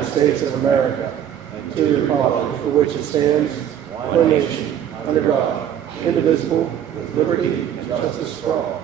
United States of America, to the republic for which it stands, one nation, under God, indivisible, with liberty and justice for all.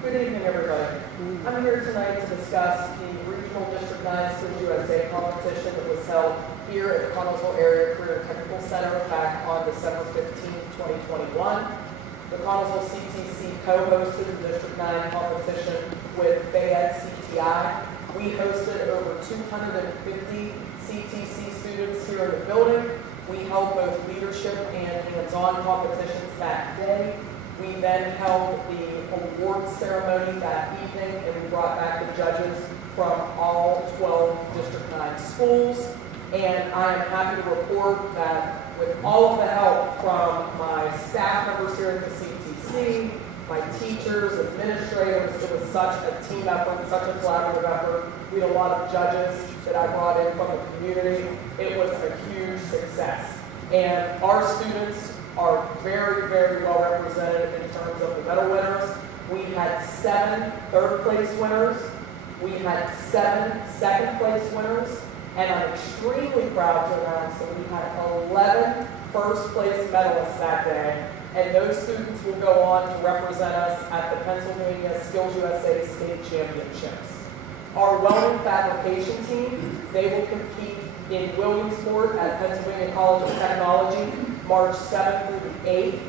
Good evening, everybody. I'm here tonight to discuss the Regional District 9 Skills USA competition that was held here at the Connellsville Area Career Technical Center back on December 15, 2021. The Connellsville CTC co-hosted the District 9 competition with Fayette CTI. We hosted over 250 CTC students here in the building. We held both leadership and hands-on competitions that day. We then held the awards ceremony that evening, and we brought back the judges from all 12 District 9 schools. And I am happy to report that with all of the help from my staff members here at the CTC, my teachers, administrators, it was such a team effort, such a collaborative effort. We had a lot of judges that I brought in from the community. It was a huge success. And our students are very, very well represented in terms of the medal winners. We had 7 third-place winners. We had 7 second-place winners. And I'm extremely proud to announce that we had 11 first-place medalists that day. And those students will go on to represent us at the Pennsylvania Skills USA State Championships. Our welding fabrication team, they will compete in Williamsport at Pennsylvania College of Technology March 7th through the 8th,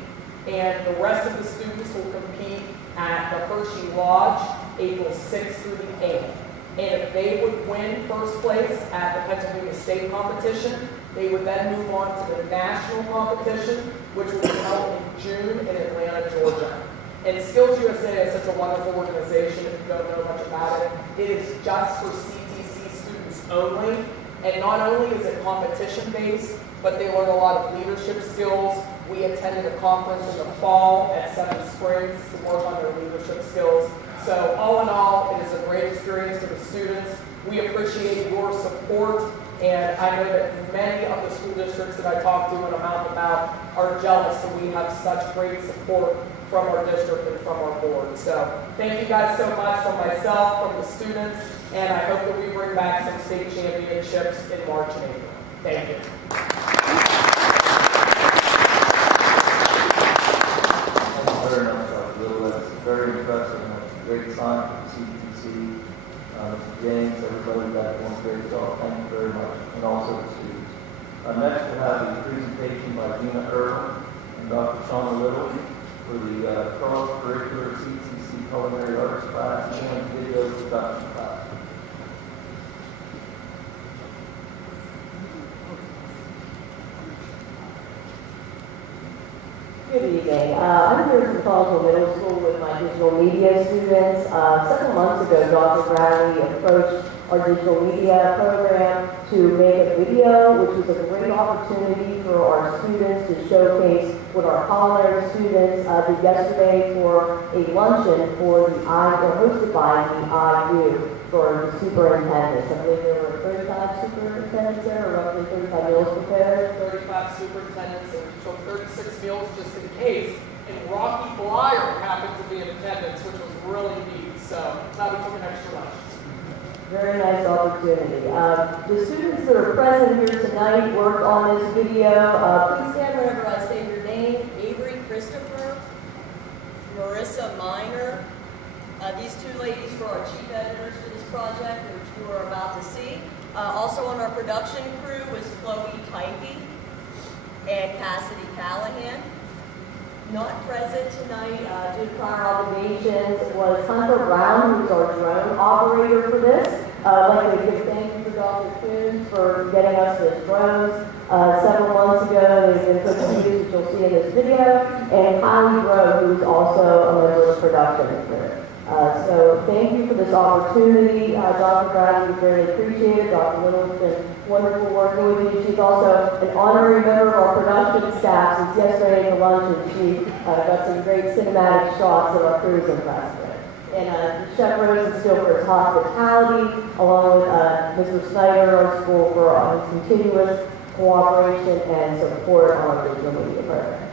and the rest of the students will compete at the Hershey Lodge April 6th through the 8th. And if they would win first place at the Pennsylvania State competition, they would then move on to the national competition, which will be held in June in Atlanta, Georgia. And Skills USA is such a wonderful organization. If you don't know much about it, it is just for CTC students only. And not only is it competition-based, but they learn a lot of leadership skills. We attended a conference in the fall at Seven Springs to work on their leadership skills. So all in all, it is a great experience for the students. We appreciate your support, and I know that many of the school districts that I talk to and I'm out and about are jealous that we have such great support from our district and from our board. So thank you guys so much from myself, from the students, and I hope that we bring back some state championships in March and April. Thank you. Very much, Dr. Little. That's very impressive, and that's a great sign for the CTC. Mr. James, everybody that wants a great job. Thank you very much, and also the students. Next, we'll have a presentation by Gina Irwin and Dr. Shauna Little for the cross-curricular CTC Culinary Arts class and video production class. Good evening. I'm here from Connellsville Middle School with my digital media students. Several months ago, Dr. Bradley approached our digital media program to make a video, which was a great opportunity for our students to showcase what our culinary students did yesterday for a luncheon for the hosted by the IU for the superintendents. I believe there were 35 superintendents there, or roughly 35 meals prepared. 35 superintendents, and we took 36 meals just in case. And Rocky Blyer happened to be in attendance, which was really neat. So now we took an extra lunch. Very nice opportunity. The students that are present here tonight worked on this video. Please stand whenever I say your name. Avery Christopher, Marissa Miner, These two ladies were our chief editors for this project, which you are about to see. Also on our production crew was Chloe Type and Cassidy Callahan. Not present tonight Due to prior obligations was Hunter Brown, who's our drone operator for this. I'd like to give thank you to Dr. Coons for getting us this drones. Several months ago, they've been put to use, which you'll see in this video, and Kylie Rowe, who's also a member of the production crew. So thank you for this opportunity. Dr. Bradley, we very appreciate it. Dr. Little, it's been wonderful working with you. She's also an honorary member of our production staff since yesterday at the lunch, and she got some great cinematic shots that our crew is impressed with. And Chef Rose is still for his hospitality, along with Mr. Snyder, our school, for his continuous cooperation and support on our digital media program.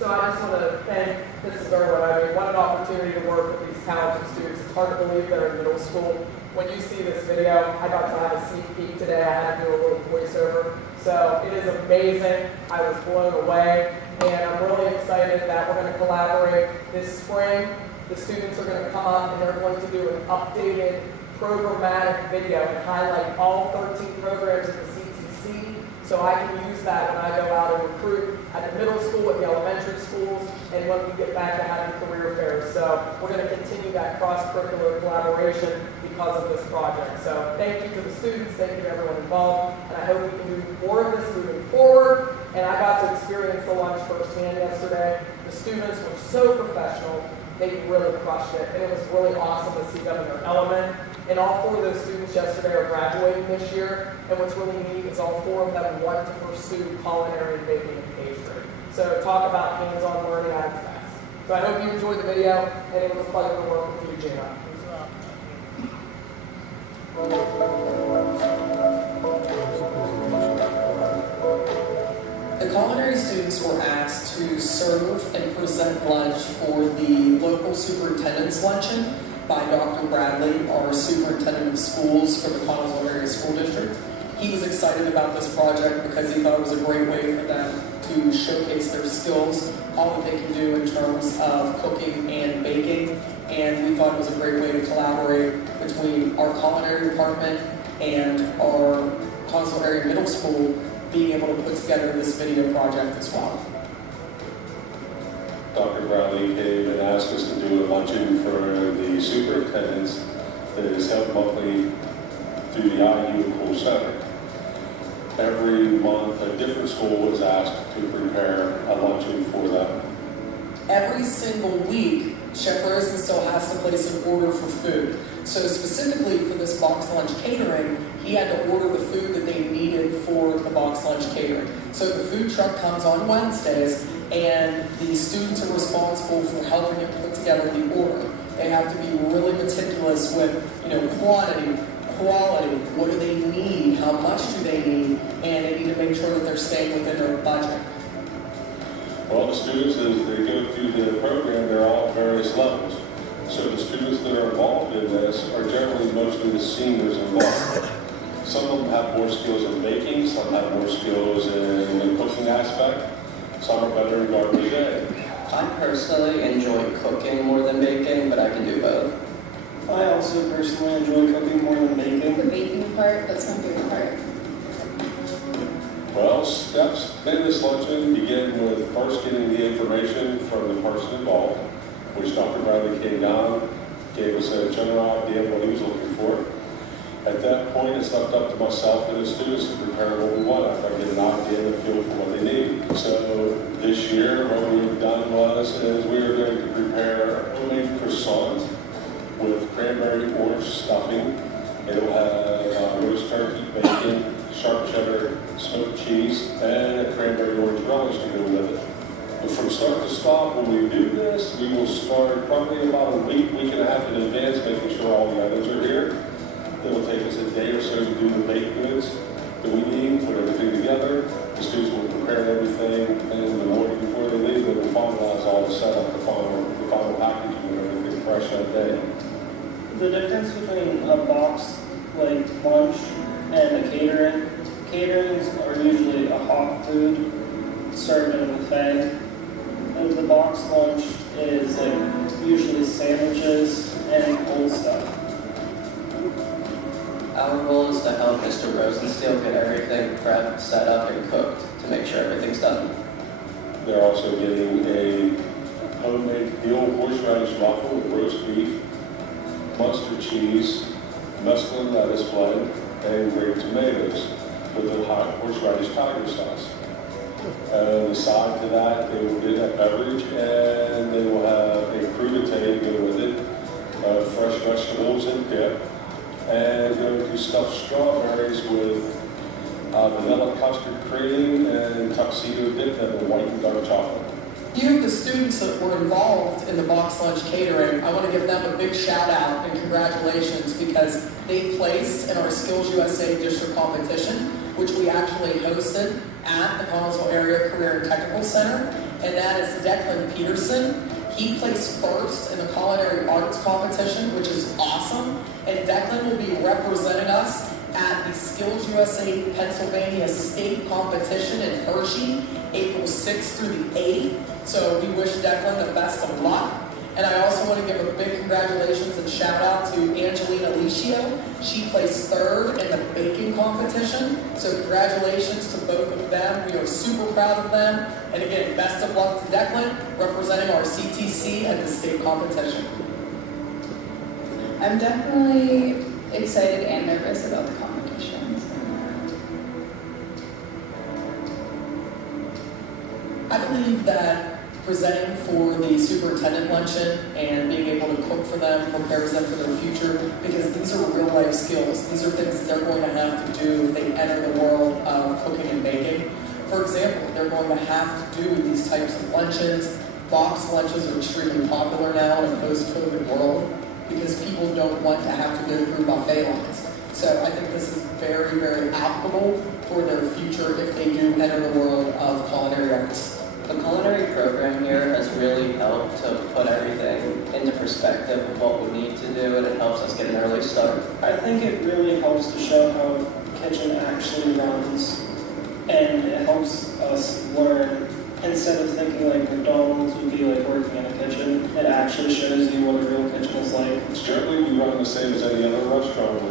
So I just want to thank Mrs. Irwin. I mean, what an opportunity to work with these talented students. It's hard to believe they're in middle school. When you see this video, I got to have a sneak peek today. I had to do a little voiceover. So it is amazing. I was blown away. And I'm really excited that we're going to collaborate this spring. The students are going to come up and they're going to do an updated programmatic video and highlight all 13 programs at the CTC. So I can use that when I go out and recruit at the middle school, at the elementary schools, and when we get back to having career fairs. So we're going to continue that cross-curricular collaboration because of this project. So thank you to the students, thank you to everyone involved, and I hope we can do more of this moving forward. And I got to experience the lunch firsthand yesterday. The students were so professional. They really crushed it, and it was really awesome to see them in their element. And all 4 of those students yesterday are graduating this year, and what's really neat is all 4 of them want to pursue culinary, baking, and pastry. So talk about hands-on learning at its best. So I hope you enjoyed the video, and it was a pleasure to work with you, Gina. The culinary students were asked to serve and present lunch for the local superintendent's luncheon by Dr. Bradley, our superintendent of schools for the Connellsville Area School District. He was excited about this project because he thought it was a great way for them to showcase their skills, all that they can do in terms of cooking and baking, and we thought it was a great way to collaborate between our culinary department and our Connellsville Area Middle School being able to put together this video project as well. Dr. Bradley came and asked us to do a luncheon for the superintendents that is held monthly through the IU Cool Center. Every month, a different school was asked to prepare a luncheon for them. Every single week, Chef Rosen still has to place an order for food. So specifically for this box lunch catering, he had to order the food that they needed for the box lunch catering. So the food truck comes on Wednesdays, and the students are responsible for helping him put together the order. They have to be really meticulous with, quantity, quality, what do they need, how much do they need, and they need to make sure that they're staying within their budget. Well, the students, as they go through the program, they're all at various levels. So the students that are involved in this are generally mostly the seniors involved. Some of them have more skills in baking, some have more skills in the cooking aspect, some are better in garbage day. I personally enjoy cooking more than baking, but I can do both. I also personally enjoy cooking more than baking. The baking part, that's my favorite part. Well, steps in this luncheon begin with first getting the information from the person involved, which Dr. Bradley came down, gave us a general idea of what he was looking for. At that point, it's left up to myself and the students to prepare what we want after I get an idea and a feel for what they need. So this year, what we've done is we are going to prepare a homemade croissant with cranberry orange stuffing. It'll have roast turkey, bacon, sharp cheddar, smoked cheese, and a cranberry orange relish to go with it. But from start to stop, when we do this, we will start probably about a week and a half in advance, making sure all the items are here. It will take us a day or so to do the baked goods that we need, put everything together. The students will prepare everything in the morning before they leave. They will finalize all the setup, the final packaging, and everything fresh that day. The difference between a box like lunch and a caterings are usually a hot food served in a buffet. And the box lunch is like usually sandwiches and cold stuff. Our goal is to help Mr. Rosensteel get everything prepped, set up, and cooked to make sure everything's done. They're also getting a homemade veal horseradish waffle with roast beef, mustard cheese, mesclun lettuce blend, and grape tomatoes with a hot horseradish tiger sauce. And aside to that, they will get a beverage and they will have a crudité to go with it, fresh vegetables and dip, and going to stuffed strawberries with vanilla custard cream and tuxedo dip and white and dark chocolate. few of the students that were involved in the box lunch catering, I want to give them a big shout out and congratulations because they placed in our Skills USA district competition, which we actually hosted at the Connellsville Area Career and Technical Center, and that is Declan Peterson. He placed first in the culinary arts competition, which is awesome, and Declan will be representing us at the Skills USA Pennsylvania State Competition in Hershey, April 6th through the 8th. So we wish Declan the best of luck. And I also want to give a big congratulations and shout out to Angelina Licio. She placed third in the baking competition. So congratulations to both of them. We are super proud of them. And again, best of luck to Declan, representing our CTC at the state competition. I'm definitely excited and nervous about the competitions. I believe that presenting for the superintendent luncheon and being able to cook for them prepares them for their future because these are real life skills. These are things that they're going to have to do if they enter the world of cooking and baking. For example, they're going to have to do these types of luncheons. Box lunches are extremely popular now in a post-COVID world because people don't want to have to go through buffet lines. So I think this is very, very applicable for their future if they do enter the world of culinary arts. The culinary program here has really helped to put everything into perspective of what we need to do, and it helps us get an early start. I think it really helps to show how a kitchen actually runs, and it helps us learn. Instead of thinking like McDonald's would be like working in a kitchen, it actually shows you what a real kitchen is like. It's generally we run the same as any other restaurant.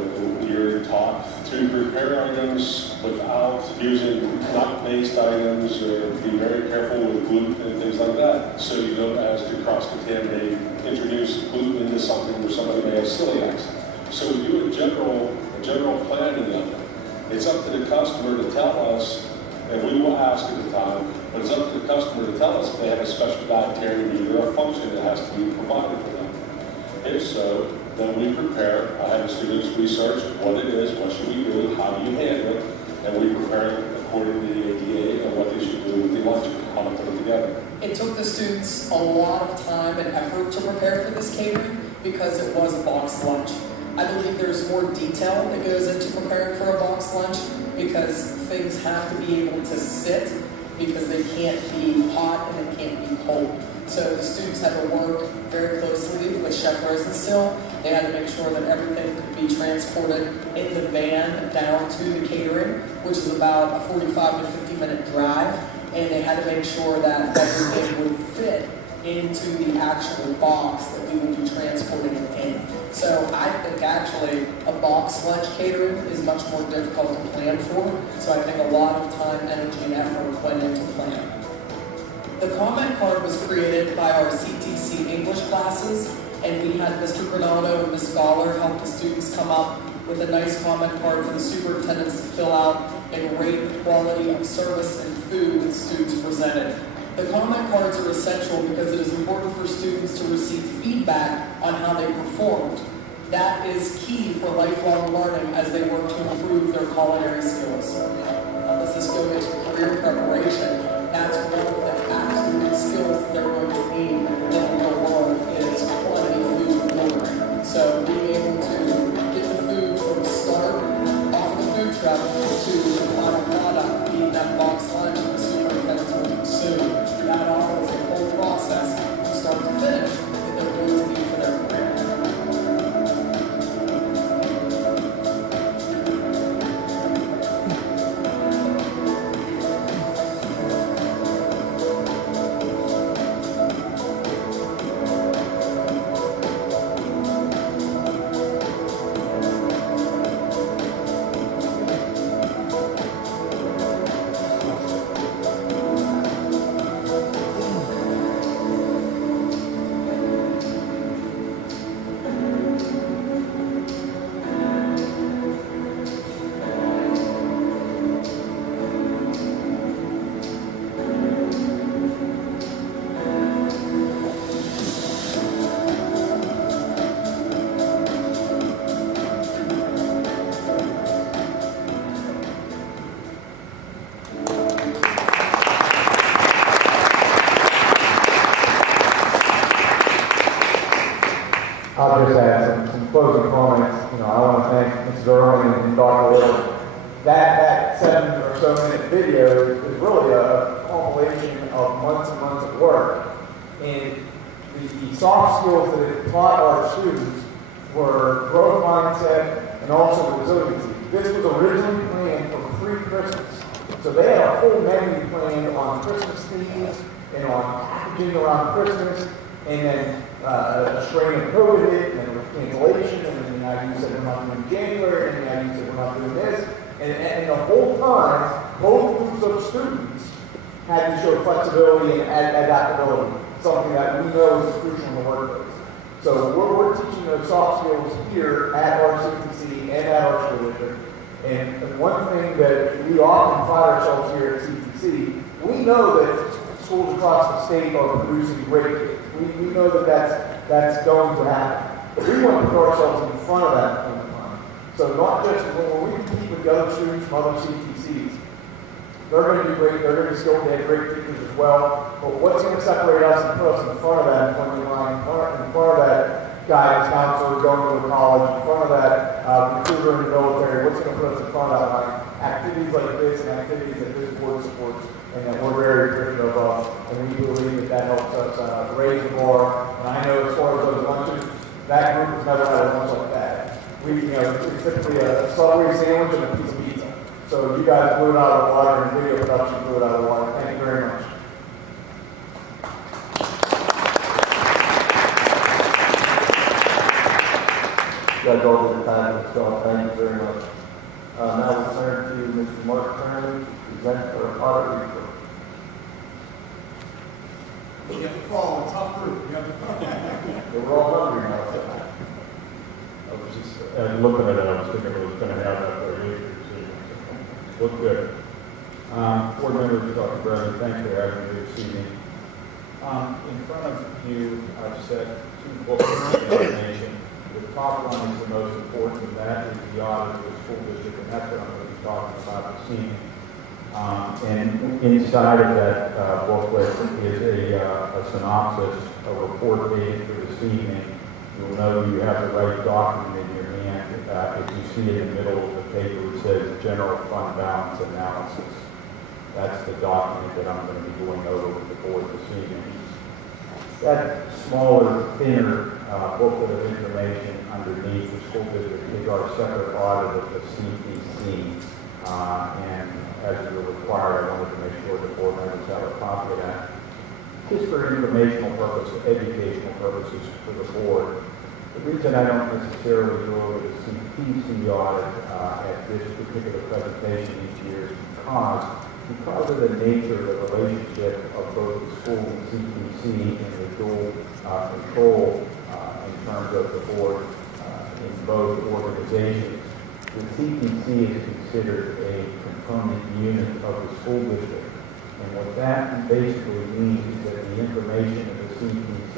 You're taught to prepare items without using nut-based items or be very careful with gluten and things like that. So you don't as to cross-contaminate, introduce gluten into something where somebody may have celiac. So we do a general planning of it. It's up to the customer to tell us, and we will ask at the time, but it's up to the customer to tell us if they have a special dietary need or a function that has to be provided for them. If so, then we prepare. I have the students research what it is, what should we do, how do you handle it, and we prepare according to the ADA and what they should do with the lunch, how to put it together. It took the students a lot of time and effort to prepare for this catering because it was a box lunch. I believe there's more detail that goes into preparing for a box lunch because things have to be able to sit because they can't be hot and they can't be cold. So the students had to work very closely with Chef Rosensteel. They had to make sure that everything could be transported in the van down to the catering, which is about a 45 to 50 minute drive. And they had to make sure that everything would fit into the actual box that we would be transporting it in. So I think actually a box lunch catering is much more difficult to plan for. So I think a lot of time, energy, and effort went into plan. The comment card was created by our CTC English classes, and we had Mr. Granado and Ms. Fowler help the students come up with a nice comment card for the superintendents to fill out and rate the quality of service and food that students presented. The comment cards are essential because it is important for students to receive feedback on how they performed. That is key for lifelong learning as they work to improve their culinary skills. Let's just go into career preparation. That's one of the absolute skills that they're going to need in the world is quality food ordering. So being able to get the food from the start, off the food truck, to the final product, being that box lunch that the superintendents will consume. That all is the whole process from start to finish that they're going to need for their career. I'll just add some closing comments. I want to thank Mrs. Irwin and Dr. Little. That 7 or so minute video is really a compilation of months and months of work. And the soft skills that it taught our students were growth mindset and also resiliency. This was originally planned for pre-Christmas. So they had a whole menu planned on Christmas themes and on packaging around Christmas, and then a strain of COVID hit, and there was cancellation, and then the IU said we're not doing January, and the IU said we're not doing this. And the whole time, both groups of students had to show flexibility and adaptability, something that we know is crucial in the workplace. So we're teaching those soft skills here at our CTC and at our school district. And one thing that we often pride ourselves here at CTC, we know that schools across the state are producing great kids. We know that that's going to happen. But we want to put ourselves in front of that point in time. So not just when we compete with the other students from other CTCs, they're going to do great, they're going to be skilled, they have great teachers as well. But what's going to separate us and put us in front of that employment line, in front of that guidance counselor going to college, in front of that recruiter in the military, what's going to put us in front of that line? Activities like this and activities that this board supports and that we're very appreciative of, and we believe that helps us raise the bar. And I know as far as those lunches, that group has never had a lunch like that. It's typically a Subway sandwich and a piece of pizza. So you guys blew it out of the water, and video production blew it out of the water. Thank you very much. You guys all did the time, so thank you very much. Now we'll turn to Mr. Mark Turner to present our audit report. You have to follow a tough group. We're all hungry now. I was just looking at it, I was thinking I was going to have that for you. Look good. Board members, Dr. Bradley, thanks for having me this evening. In front of you, I've set 2 books of information. The top one is the most important, and that is the audit of the school district, and that's what I'm going to be talking about this evening. And inside of that booklet is a synopsis, a report dated for this evening. You'll know you have the right document in your hand. If you see it in the middle of the paper, it says General Fund Balance Analysis. That's the document that I'm going to be going over with the board this evening. That smaller, thinner booklet of information underneath the school district is our separate audit of the CTC. And as you're required, I wanted to make sure the board members have a copy of that. Just for informational purposes, educational purposes for the board. The reason I don't necessarily go over the CTC audit at this particular presentation each year is because of the nature of the relationship of both the school and CTC and the dual control in terms of the board in both organizations. The CTC is considered a component unit of the school district. And what that basically means is that the information of the CTC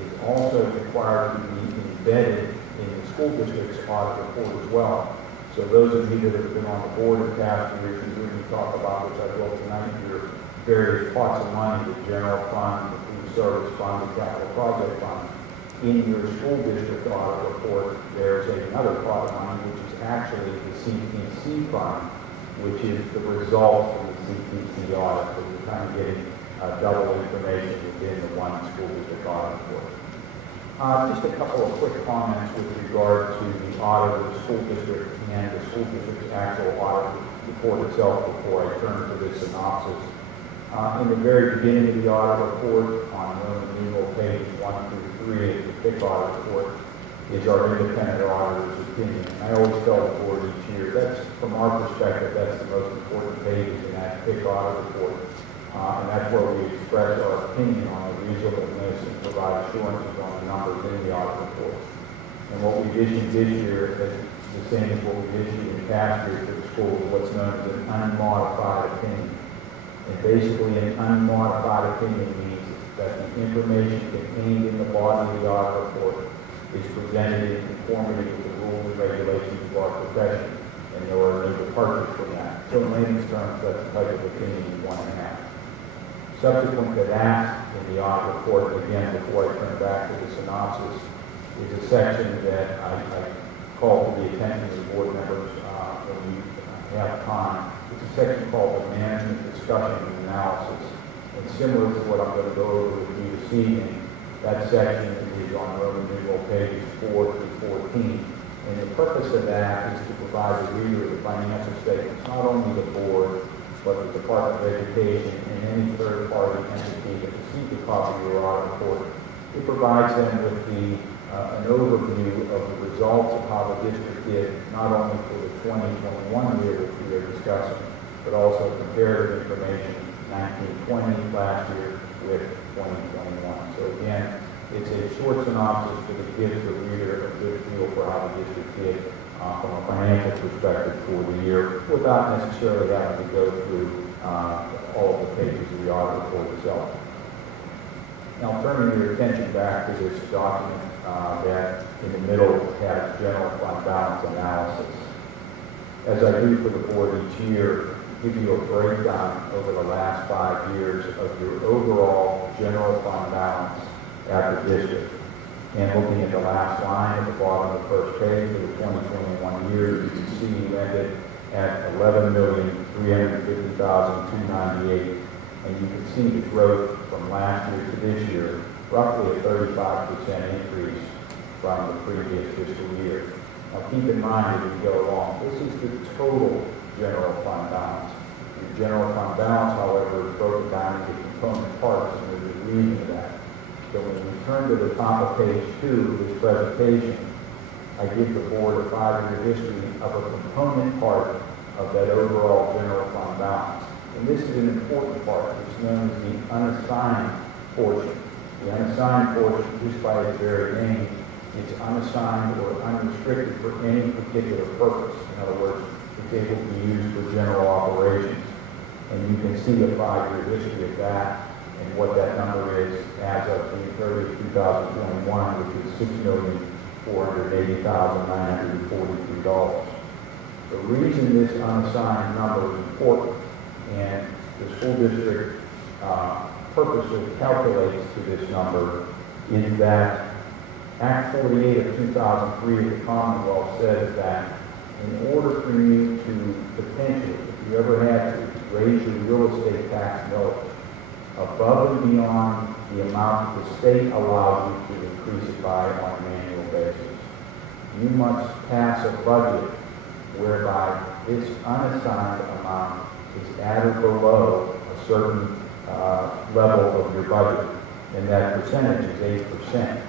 is also required to be embedded in the school district's audit report as well. So those of you that have been on the board in past years, you hear me talk about, which I will tonight, your various pots of money, the general fund, the food service fund, the capital project fund. In your school district audit report, there's another pot of money, which is actually the CTC fund, which is the result of the CTC audit. So you're kind of getting double information within the one school district audit report. Just a couple of quick comments with regard to the audit of the school district and the school district's actual audit report itself before I turn to this synopsis. In the very beginning of the audit report, on Roman numeral pages 1 through 3 of the PIC audit report, is our independent auditor's opinion. I always tell the board each year, that's, from our perspective, that's the most important page in that PIC audit report. And that's where we express our opinion on the reasonableness and provide assurances on the numbers in the audit report. And what we issued this year is the same as what we issued in past years for the school, what's known as an unmodified opinion. And basically an unmodified opinion means that the information contained in the body of the audit report is presented in conformity with the rules and regulations of our profession, and there are no departures from that. So in layman's terms, that's the type of opinion we want to have. Subsequent to that, in the audit report, again, before I turn back to the synopsis, is a section that I call to the attention of the board members when we have time. It's a section called the Management Discussion and Analysis. And similar to what I'm going to go over with you this evening, that section is on Roman numeral pages 4 through 14. And the purpose of that is to provide the reader with financial statements, not only the board, but the Department of Education and any third-party entity that receives a copy of your audit report. It provides them with an overview of the results of how the district did, not only for the 2021 year, which we are discussing, but also comparative information 1920 last year with 2021. So again, it's a short synopsis that gives the reader a good feel for how the district did from a financial perspective for the year, without necessarily having to go through all of the pages of the audit report itself. Now, turning your attention back to this document that in the middle has general fund balance analysis. As I do for the board each year, give you a breakdown over the last 5 years of your overall general fund balance at the district. And looking at the last line at the bottom of the first page for the 2021 year, you can see you ended at $11,350,298. And you can see the growth from last year to this year, roughly a 35% increase from the previous fiscal year. Now keep in mind as we go along, this is the total general fund balance. Your general fund balance, however, is broken down into component parts, and there's a reason for that. So when we turn to the top of page 2 of this presentation, I give the board a 5-year history of a component part of that overall general fund balance. And this is an important part. It's known as the unassigned portion. The unassigned portion, just by its very name, it's unassigned or unrestricted for any particular purpose. In other words, it's able to be used for general operations. And you can see a 5-year history of that and what that number is as of June 30, 2021, which is $6,480,943. The reason this unassigned number is important and the school district purposely calculates to this number is that Act 48 of 2003 of the Commonwealth says that in order for you to potentially, if you ever had to, raise your real estate tax millage above and beyond the amount the state allows you to increase it by on an annual basis, you must pass a budget whereby this unassigned amount is at or below a certain level of your budget, and that percentage is 8%.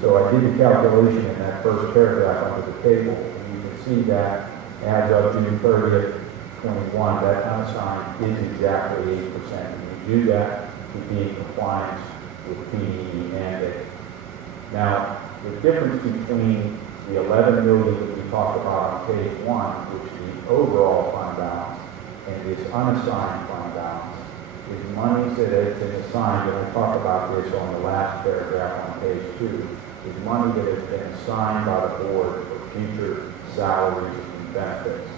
So I did the calculation in that first paragraph under the table, and you can see that as of June 30th, 21, that unassigned is exactly 8%. And you do that to be in compliance with PDE mandate. Now, the difference between the $11 million that we talked about on page 1, which is the overall fund balance, and this unassigned fund balance, is monies that have been assigned, and I talked about this on the last paragraph on page 2, is money that has been assigned by the board for future salaries and benefits.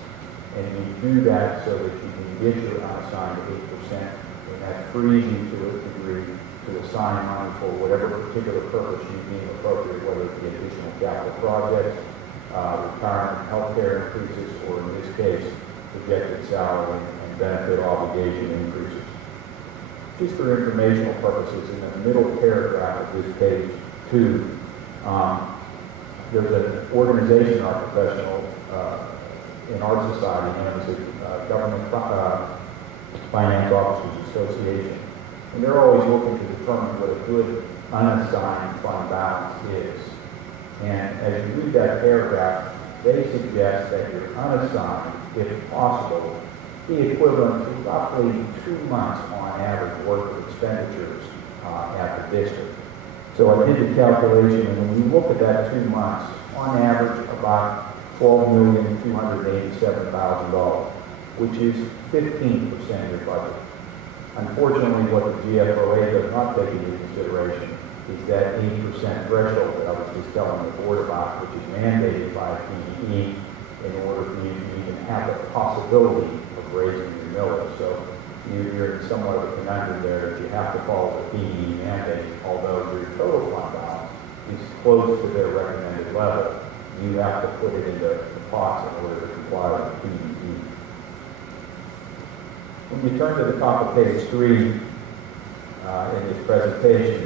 And you do that so that you can get your unassigned 8%, and that frees you to a degree to assign money for whatever particular purpose you deem appropriate, whether it be additional capital projects, retirement, health care increases, or in this case, projected salary and benefit obligation increases. Just for informational purposes, in the middle paragraph of this page 2, there's an organization, our professional, in our society known as the Government Finance Officers Association. And they're always looking to determine what a good unassigned fund balance is. And as you read that paragraph, they suggest that your unassigned, if possible, be equivalent to roughly 2 months on average worth of expenditures at the district. So I did the calculation, and when you look at that 2 months, on average about $12,287,000, which is 15% of your budget. Unfortunately, what the GFOA does not take into consideration is that 8% threshold that I was just telling the board about, which is mandated by PDE in order for you to even have the possibility of raising your millage. So you're in somewhat of a conundrum there that you have to follow the PDE mandate, although your total fund balance is close to their recommended level, you have to put it into the pots in order to comply with PDE. When you turn to the top of page 3 in this presentation,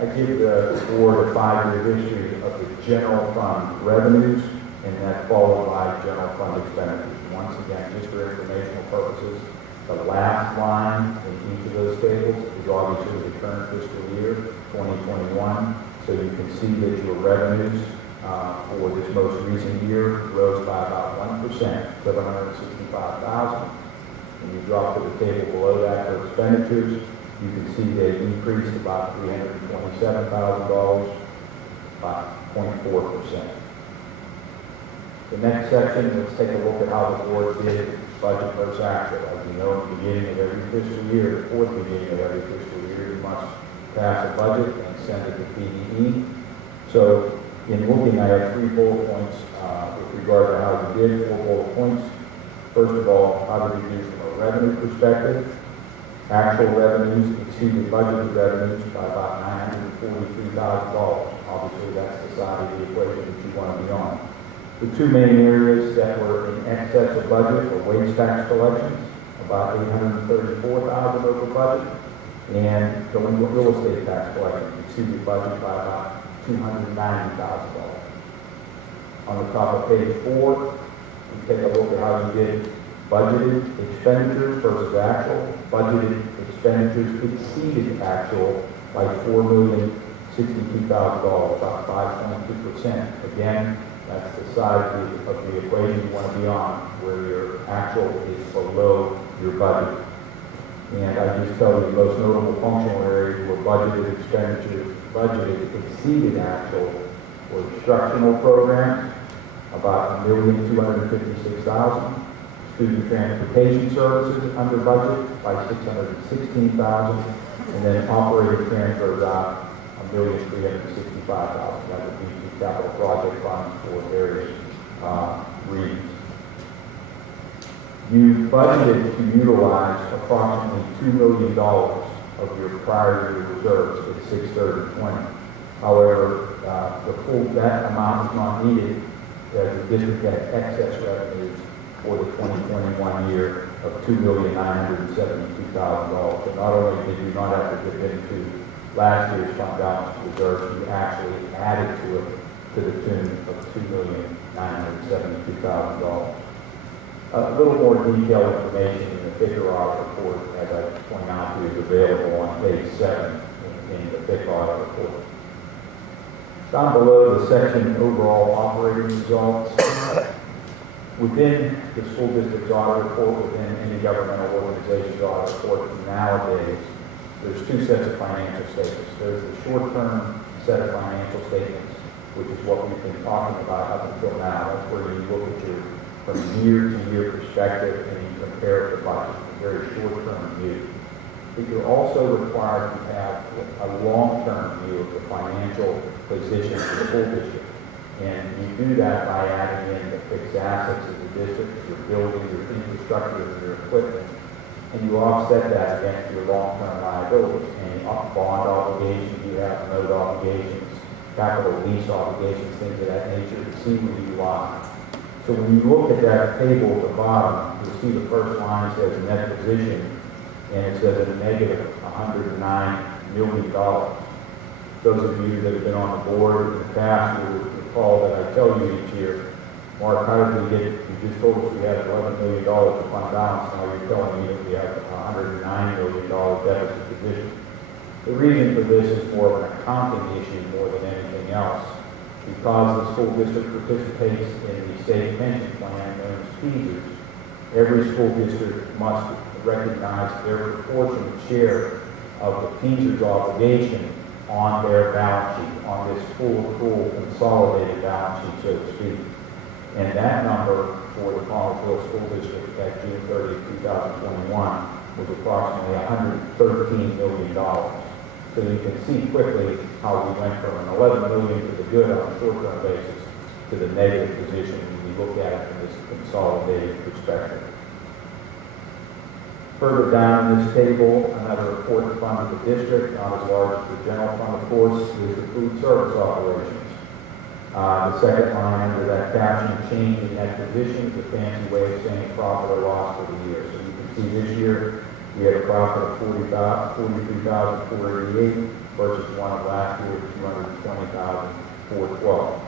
I give the board a 5-year history of the general fund revenues and that followed by general fund expenditures. Once again, just for informational purposes, the last line in each of those tables is obviously the current fiscal year, 2021. So you can see that your revenues for this most recent year rose by about 1%, $765,000. When you drop to the table below that for expenditures, you can see they increased about $327,000, about 0.4%. The next section, let's take a look at how the board did budget versus actual. As you know, at the beginning of every fiscal year, or the beginning of every fiscal year, you must pass a budget and send it to PDE. So in looking, I have 3 bullet points with regard to how we did, 4 bullet points. First of all, how did we do from a revenue perspective? Actual revenues exceeded budgeted revenues by about $943,000. Obviously, that's the side of the equation that you want to be on. The 2 main areas that were in excess of budget were wage tax collections, about $834,000 over budget, and the real estate tax collections exceeded budget by about $290,000. On the top of page 4, we take a look at how we did budgeted expenditures versus actual. Budgeted expenditures exceeded actual by $4,062,000, about 5.2%. Again, that's the side of the equation you want to be on, where your actual is below your budget. And I just tell you, the most notable functional areas where budgeted expenditures exceeded actual were instructional programs, about $1,256,000. Student transportation services under budget by $616,000, and then operating transfers out $1,365,000. That would be the capital project funds for various reasons. You budgeted to utilize approximately $2 million of your prior year reserves at 6/30/20. However, that amount is not needed as the district had excess revenues for the 2021 year of $2,972,000. So not only did you not have to dip into last year's fund balance reserves, you actually added to it to the tune of $2,972,000. A little more detailed information in the figure audit report, as I point out to you, is available on page 7 in the figure audit report. Down below the section overall operating results, within the school district's audit report, within any governmental organization's audit report nowadays, there's 2 sets of financial statements. There's the short-term set of financial statements, which is what we've been talking about up until now. That's where you look at your from year-to-year perspective and you compare the budget, a very short-term view. But you're also required to have a long-term view of the financial position of the school district. And you do that by adding in the fixed assets of the district, your building, your infrastructure, your equipment, and you offset that against your long-term liabilities. Any bond obligations you have, note obligations, capital lease obligations, things of that nature, to see where you lie. So when you look at that table at the bottom, you'll see the first line says net position, and it says a negative $109 million. Those of you that have been on the board in the past will recall that I tell you each year, Mark, how did we get, you just told us we had $11 million of fund balance, now you're telling me that we have a $109 million deficit position. The reason for this is more of an accounting issue more than anything else. Because the school district participates in the state pension plan known as PSERS, every school district must recognize their proportionate share of the PSERS obligation on their balance sheet, on this full accrual consolidated balance sheet, so to speak. And that number for the Connellsville School District at June 30, 2021 was approximately $113 million. So you can see quickly how we went from an $11 million to the good on a short-term basis to the negative position when we look at it from this consolidated perspective. Further down in this table, another important fund of the district, not as large as the general fund, of course, is the food service operations. The second line under that caption, change in net position, is a fancy way of saying profit or loss for the year. So you can see this year, we had a profit of $43,488 versus one of last year, $220,412.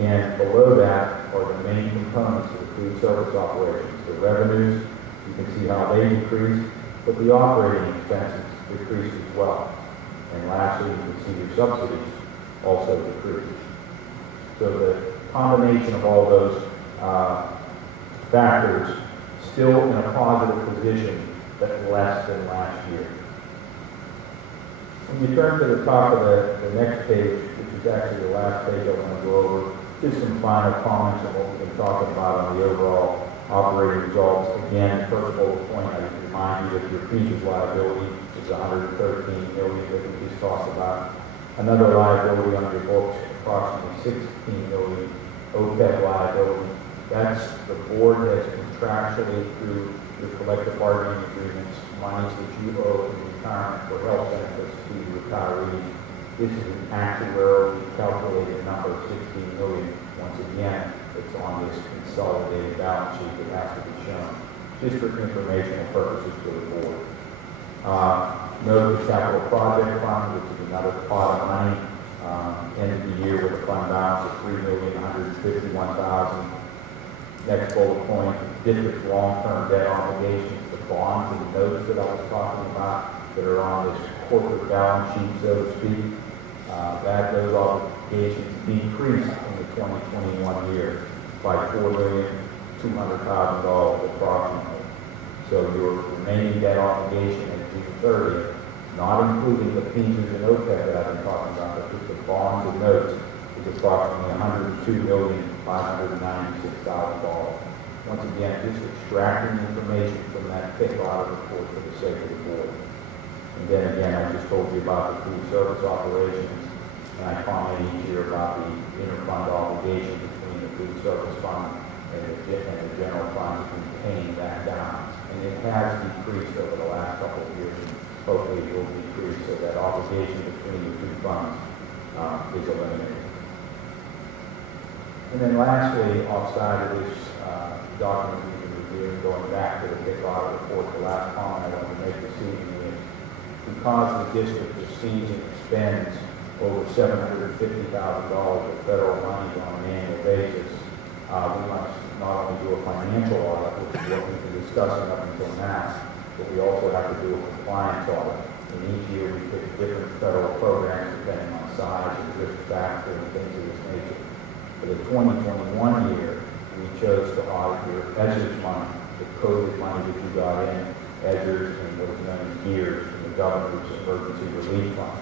And below that are the main components of the food service operations. The revenues, you can see how they decreased, but the operating expenses decreased as well. And lastly, you can see your subsidies also decreased. So the combination of all those factors still in a positive position, but less than last year. When you turn to the top of the next page, which is actually the last page I want to go over, just some final comments on what we've been talking about on the overall operating results. Again, first bullet point, I remind you that your features liability is $113 million that we just talked about. Another liability on your books, approximately $16 million OPEB liability. That's the board has contractually through your collective bargaining agreements, monies that you owe in retirement for health benefits to your retirees. This is an actuarially calculated number of $16 million. Once again, it's on this consolidated balance sheet that has to be shown, just for informational purposes for the board. Note the capital project fund, which is another pot of money, ended the year with a fund balance of $3,151,000. Next bullet point, district's long-term debt obligations, the bonds and the notes that I was talking about that are on this corporate balance sheet, so to speak. Those obligations decreased in the 2021 year by $4,200,000 approximately. So your remaining debt obligation at June 30th, not including the PINs and OPEB that I've been talking about, but just the bonds and notes, is approximately $102,596,000. Once again, just extracting information from that FIC audit report for the sake of the board. And then again, I just told you about the food service operations, and I comment each year about the interfund obligation between the food service fund and the general fund, and paying that down. And it has decreased over the last couple of years, and hopefully it will decrease so that obligation between the two funds is eliminated. And then lastly, outside of this document we've been reviewing, going back to the FIC audit report, the last comment I want to make this evening is, because the district receives and expends over $750,000 of federal money on an annual basis, we must not only do a financial audit, which is what we've been discussing up until now, but we also have to do a compliance audit. And each year we pick different federal programs depending on size and risk factor and things of this nature. For the 2021 year, we chose to audit your ESSERS money, the COVID money that you got in, ESSERS and what is known as GEARS, and the Governor's Emergency Relief Fund.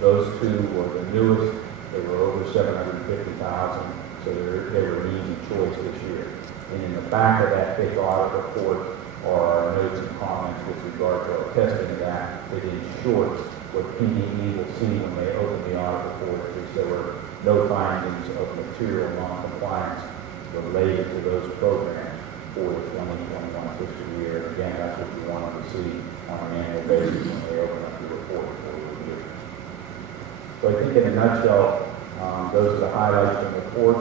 Those two were the newest. They were over $750,000, so they were an easy choice this year. And in the back of that FIC audit report are our notes and comments with regard to our testing of that. That in short, what PDE will see when they open the audit report is there were no findings of material non-compliance related to those programs for the 2021 fiscal year. And again, that's what you want to see on an annual basis when they open up the report for the review. So I think in a nutshell, those are the highlights from the report.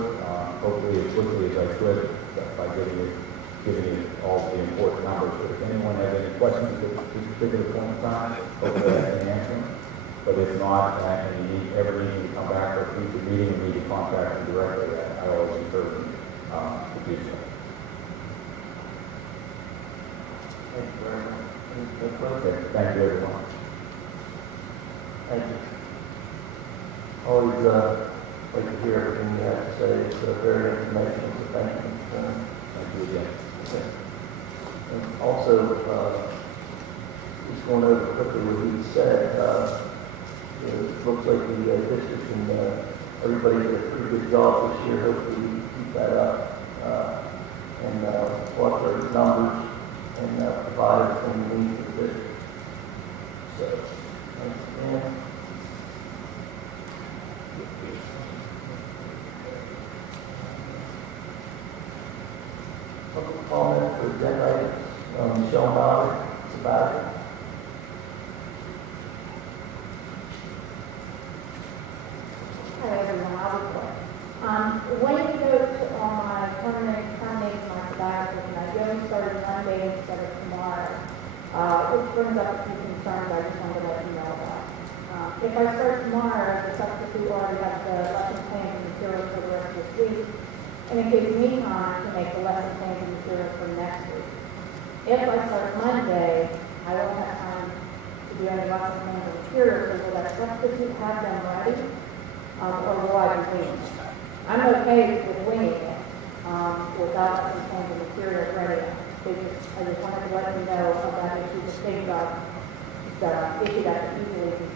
Hopefully as quickly as I could by giving you all the important numbers. But if anyone has any questions at this particular point in time, hopefully I can answer them. But if not, and you ever need to come back for a future meeting and need to contact me directly, I always encourage you to do so. Thank you very much. Okay, thank you everyone. Thank you. Always like to hear everything you have to say. It's very informational, so thank you. Thank you again. Okay. And also, just going over quickly what he said, it looks like the district and everybody did a pretty good job this year. Hopefully we keep that up and watch our numbers and provide everything we need for the district. So, thanks again. Public comment for agenda items. Michelle Bauer, Mr. Badger. Hi everyone, I'll report. When you go to on my terminating my sabbatical, and I go started Monday instead of tomorrow, which brings up a few concerns I just wanted to let you know about. If I start tomorrow, the substitute already has the lesson plans and materials for the rest of this week, and it gives me time to make the lesson plans and materials for next week. If I start Monday, I won't have time to do any lesson plans and materials, so will that substitute have them ready? Or will I be winging it? I'm okay with winging it, without some kind of material ready. I just wanted to let you know about issue to think about, the issue that can easily be fixed.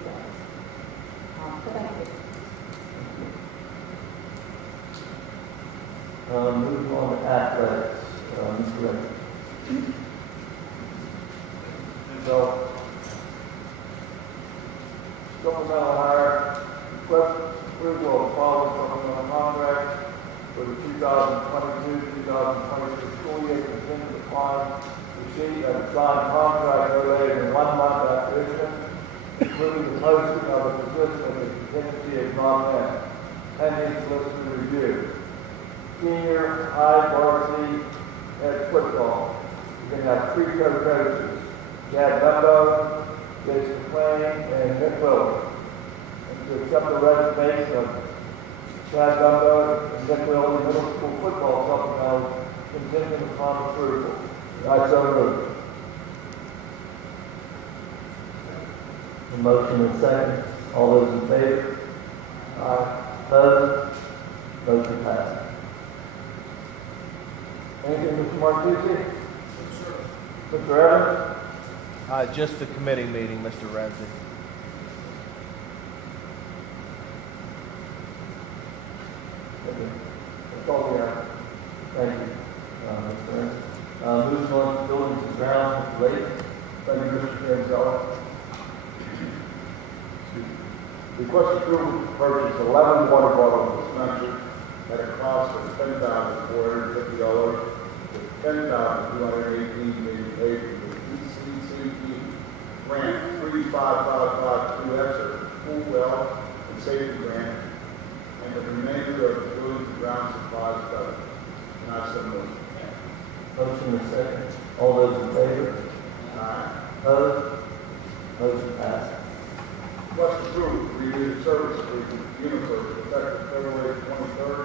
So thank you. Moving on to athletics, Mr. Ray. So, supplemental hire, request approval of following supplemental contracts for the 2022-2023 school year contingent upon receipt of a signed contract no later than 1 month after issuance, including the posting of a position if the contingency is not met, pending solicitor review. Senior high varsity head football. You're going to have 3 co-coaches, Chad Bumbo, Jason McLean, and Nick Willis. And to accept the resignation of Chad Bumbo and Nick Willis, middle school football supplemental, contingent upon approval. I so move. A motion and second. All those in favor? Aye. Opposed? Motion passes. Anything, Mr. Martucci? Mr. Evans? Just the committee meeting, Mr. Ramsey. Okay. That's all we have. Thank you, Mr. Ernst. Moving on to buildings and grounds, Mr. Layton. Thank you, Mr. Cancella. Request approval to purchase 11 water bottle dispensers at a cost of $10,450, with $10,218 being paid from the DCCP grant 35552 extra pool well and safety grant, and the remainder of the buildings and ground supplies budget. And I so move. Motion and second. All those in favor? Aye. Opposed? Motion passes. Request approval to renew the service agreement with Universe effective February 23rd,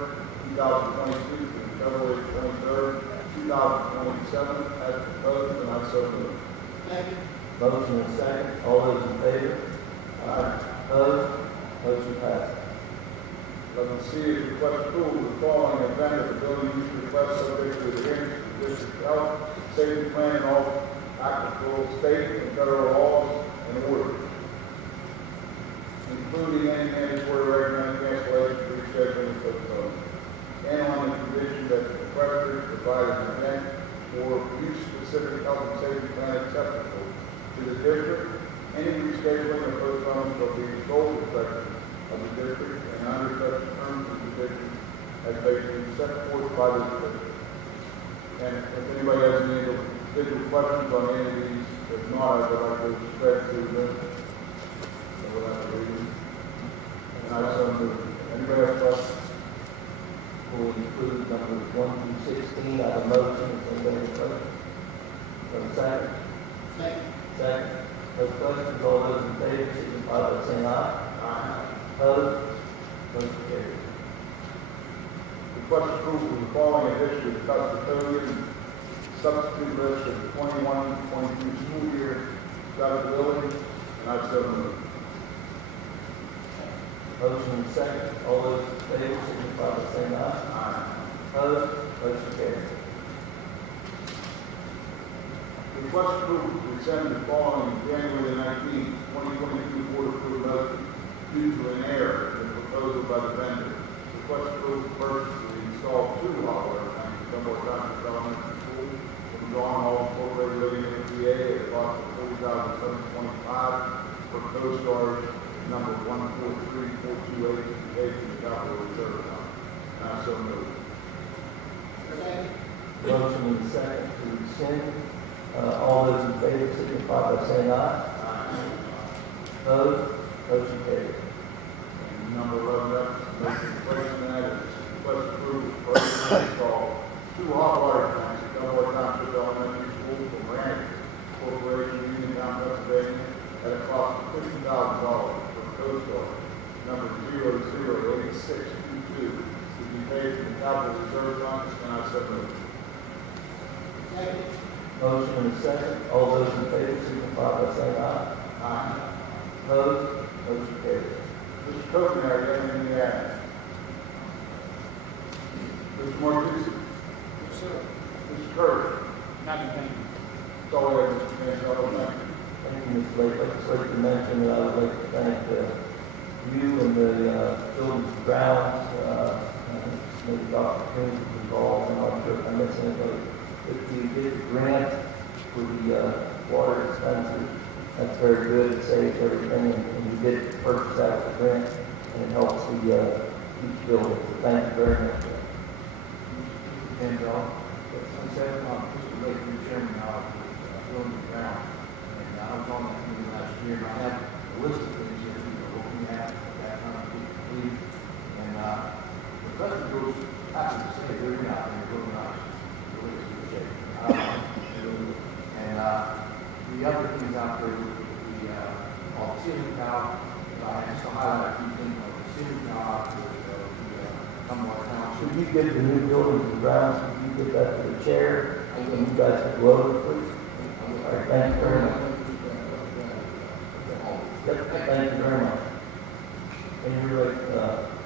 2022 through February 23rd, 2027 as proposed, and I so move. Motion and second. All those in favor? Aye. Opposed? Motion passes. 11C is request approval of the following event of the building use request subject to adherence to the district health, safety plan, and all applicable state and federal laws and orders, including any mandatory recommended cancellation, rescheduling, and postponement, and on the condition that the requester provide an event or use-specific health and safety plan acceptable to the district. Any rescheduling or postponement shall be the sole discretion of the district and under such terms and conditions as may be set forth by the district. And if anybody has any individual questions on any of these, if not, I would like to spread through them. So we'll have to read them. And I so move. Anybody have questions? Will include numbers 1 through 16. I have a motion. Is anybody have a question? Have a second? Second. Those questions, all those in favor, signify by saying aye. Aye. Opposed? Motion carries. Request approval of the following addition to the custodian substitute list of the 21-22 school year eligibility, and I so move. Motion and second. All those in favor, signify by saying aye. Aye. Opposed? Motion carries. Request approval to send the following January 19, 2022 board approved notice due to an error in the proposal by the vendor. Request approval to purchase and install 2 hot water tanks at Dunmore Township Elementary School from John Hall Incorporated Living in the PA at a cost of $40,725 for co-stars number 143428 to be paid from the capital reserve account. And I so move. Motion and second to rescind. All those in favor signify by saying aye. Opposed? Motion carries. Number 11, motion placing that as request approval for purchase and install 2 hot water tanks at Delaware Township Elementary School from Rank Corporation, Uniontown, Pennsylvania, at a cost of $50,000 from Coast Guard, number 008622, to be paid from the capital reserve fund, and I so move. Motion and a second. All those in favor signify by saying aye. Aye. Opposed? Motion carries. Mr. Copeland, are you having any add? Mr. Martucci? Yes, sir. Mr. Curtis? Nothing, thank you. That's all I have, Mr. Mayor. Thank you, Mr. Blake. I'd just like to mention that I would like to thank you and the buildings and grounds, maybe Dr. Coons was involved, and I'm not sure if I missed anybody. If you get the grant for the water expenses, that's very good. It saves everything, and you did purchase out the grant, and it helps each building. So thank you very much. And, as I said, Mr. Blake, you're chairman now, building and ground. And I was on that committee last year, and I have a list of things here, what we have, that kind of complete. And, the president goes, happy to say, they're not, they're really nice. Really is good shape. And, the other things out there, the ceiling tile, I have to highlight a few things, like the ceiling tile out there, the Cumberland Township. Should you give the new buildings and grounds, should you give that to the chair, and you guys can go over, please? All right, thank you very much. Yep, thank you very much. And you're right,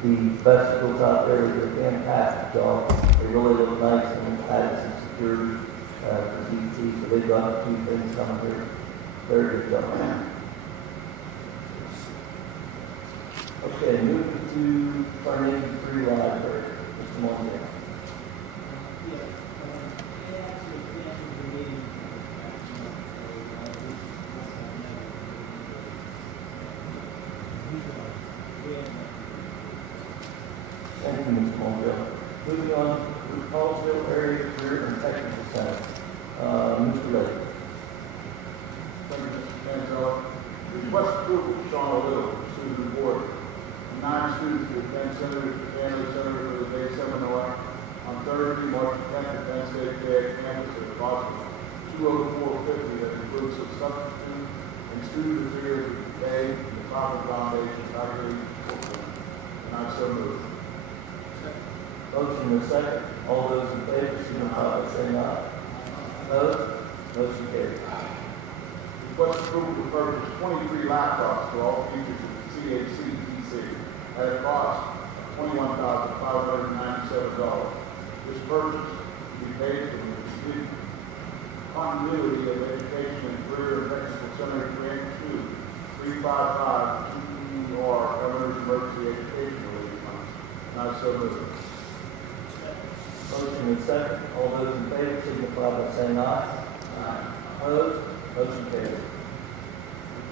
the vesicles out there did a fantastic job. They really look nice and added some security for DT, so they've got a few things coming here. Very good job. Okay, moving to Carnegie Free Library. Mr. Monday. Thank you, Mr. Monday. Moving on to the Collinsville Area Career and Technical Center. Mr. Lake. Thank you, Mr. Manzo. Request approval for Sean Little, student board. 9 students to attend Senator Family Center for the day seminar on Thursday, March 10th at Penn State Day campus at the Boston 20450 that includes a substitute and student affairs of the day and the Copper Foundation, Dr. And I so move. Motion is second. All those in favor, signify by saying aye. Opposed? Motion carries. Request approval to purchase 23 laptops for all teachers at the CHCTC at a cost of $21,597. This purchase will be paid from the continuity of education and career and technical center grant 2355 TER Governor's Emergency Education Relief Funds. And I so move. Motion is second. All those in favor signify by saying aye. Aye. Opposed? Motion carries.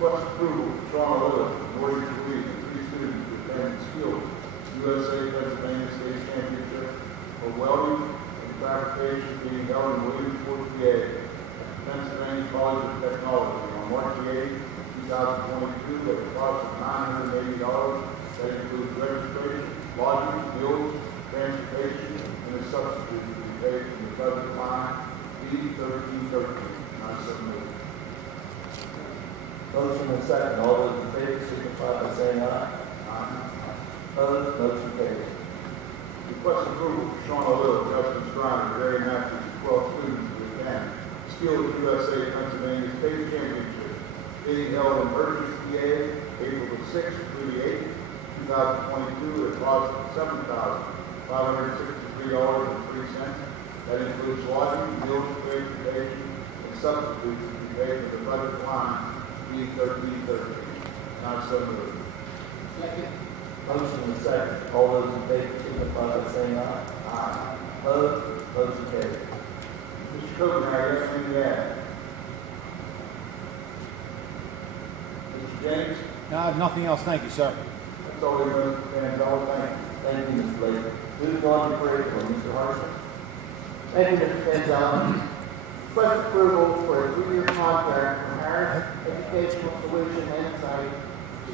Request approval for Sean Lewis, Northern Louis, and 3 students to attend skills USA Pennsylvania State Championship for welding and fabrication being held in Williamsport, PA, at the Pennsylvania College of Technology on March 8, 2022, at a cost of $980. That includes registration, lodging, meals, transportation, and a substitute to be paid from the budget line B1313. I so move. Motion is second. All those in favor signify by saying aye. Aye. Opposed? Motion carries. Request approval for Sean Little, Justin Striner, Gary Matthews, 12 students to attend Skills USA Pennsylvania State Championship being held in Urgent, PA, April the 6th through the 8th, 2022, at a cost of $7,563.03. That includes lodging, meals, transportation, and substitutes to be paid for the budget line B1313. Now so moved. Second. Motion is second. All those in favor signify by saying aye. Aye. Opposed? Motion carries. Mr. Copeland, are you anything to add? Mr. James? No, I have nothing else. Thank you, sir. That's all we have, Mr. Manzo. Thank you. Thank you, Mr. Blake. Moving on to curriculum, Mr. Harrison. Thank you, Mr. Gonzalez. Request approval for a 3-year contract from Harris Educational Solution Insight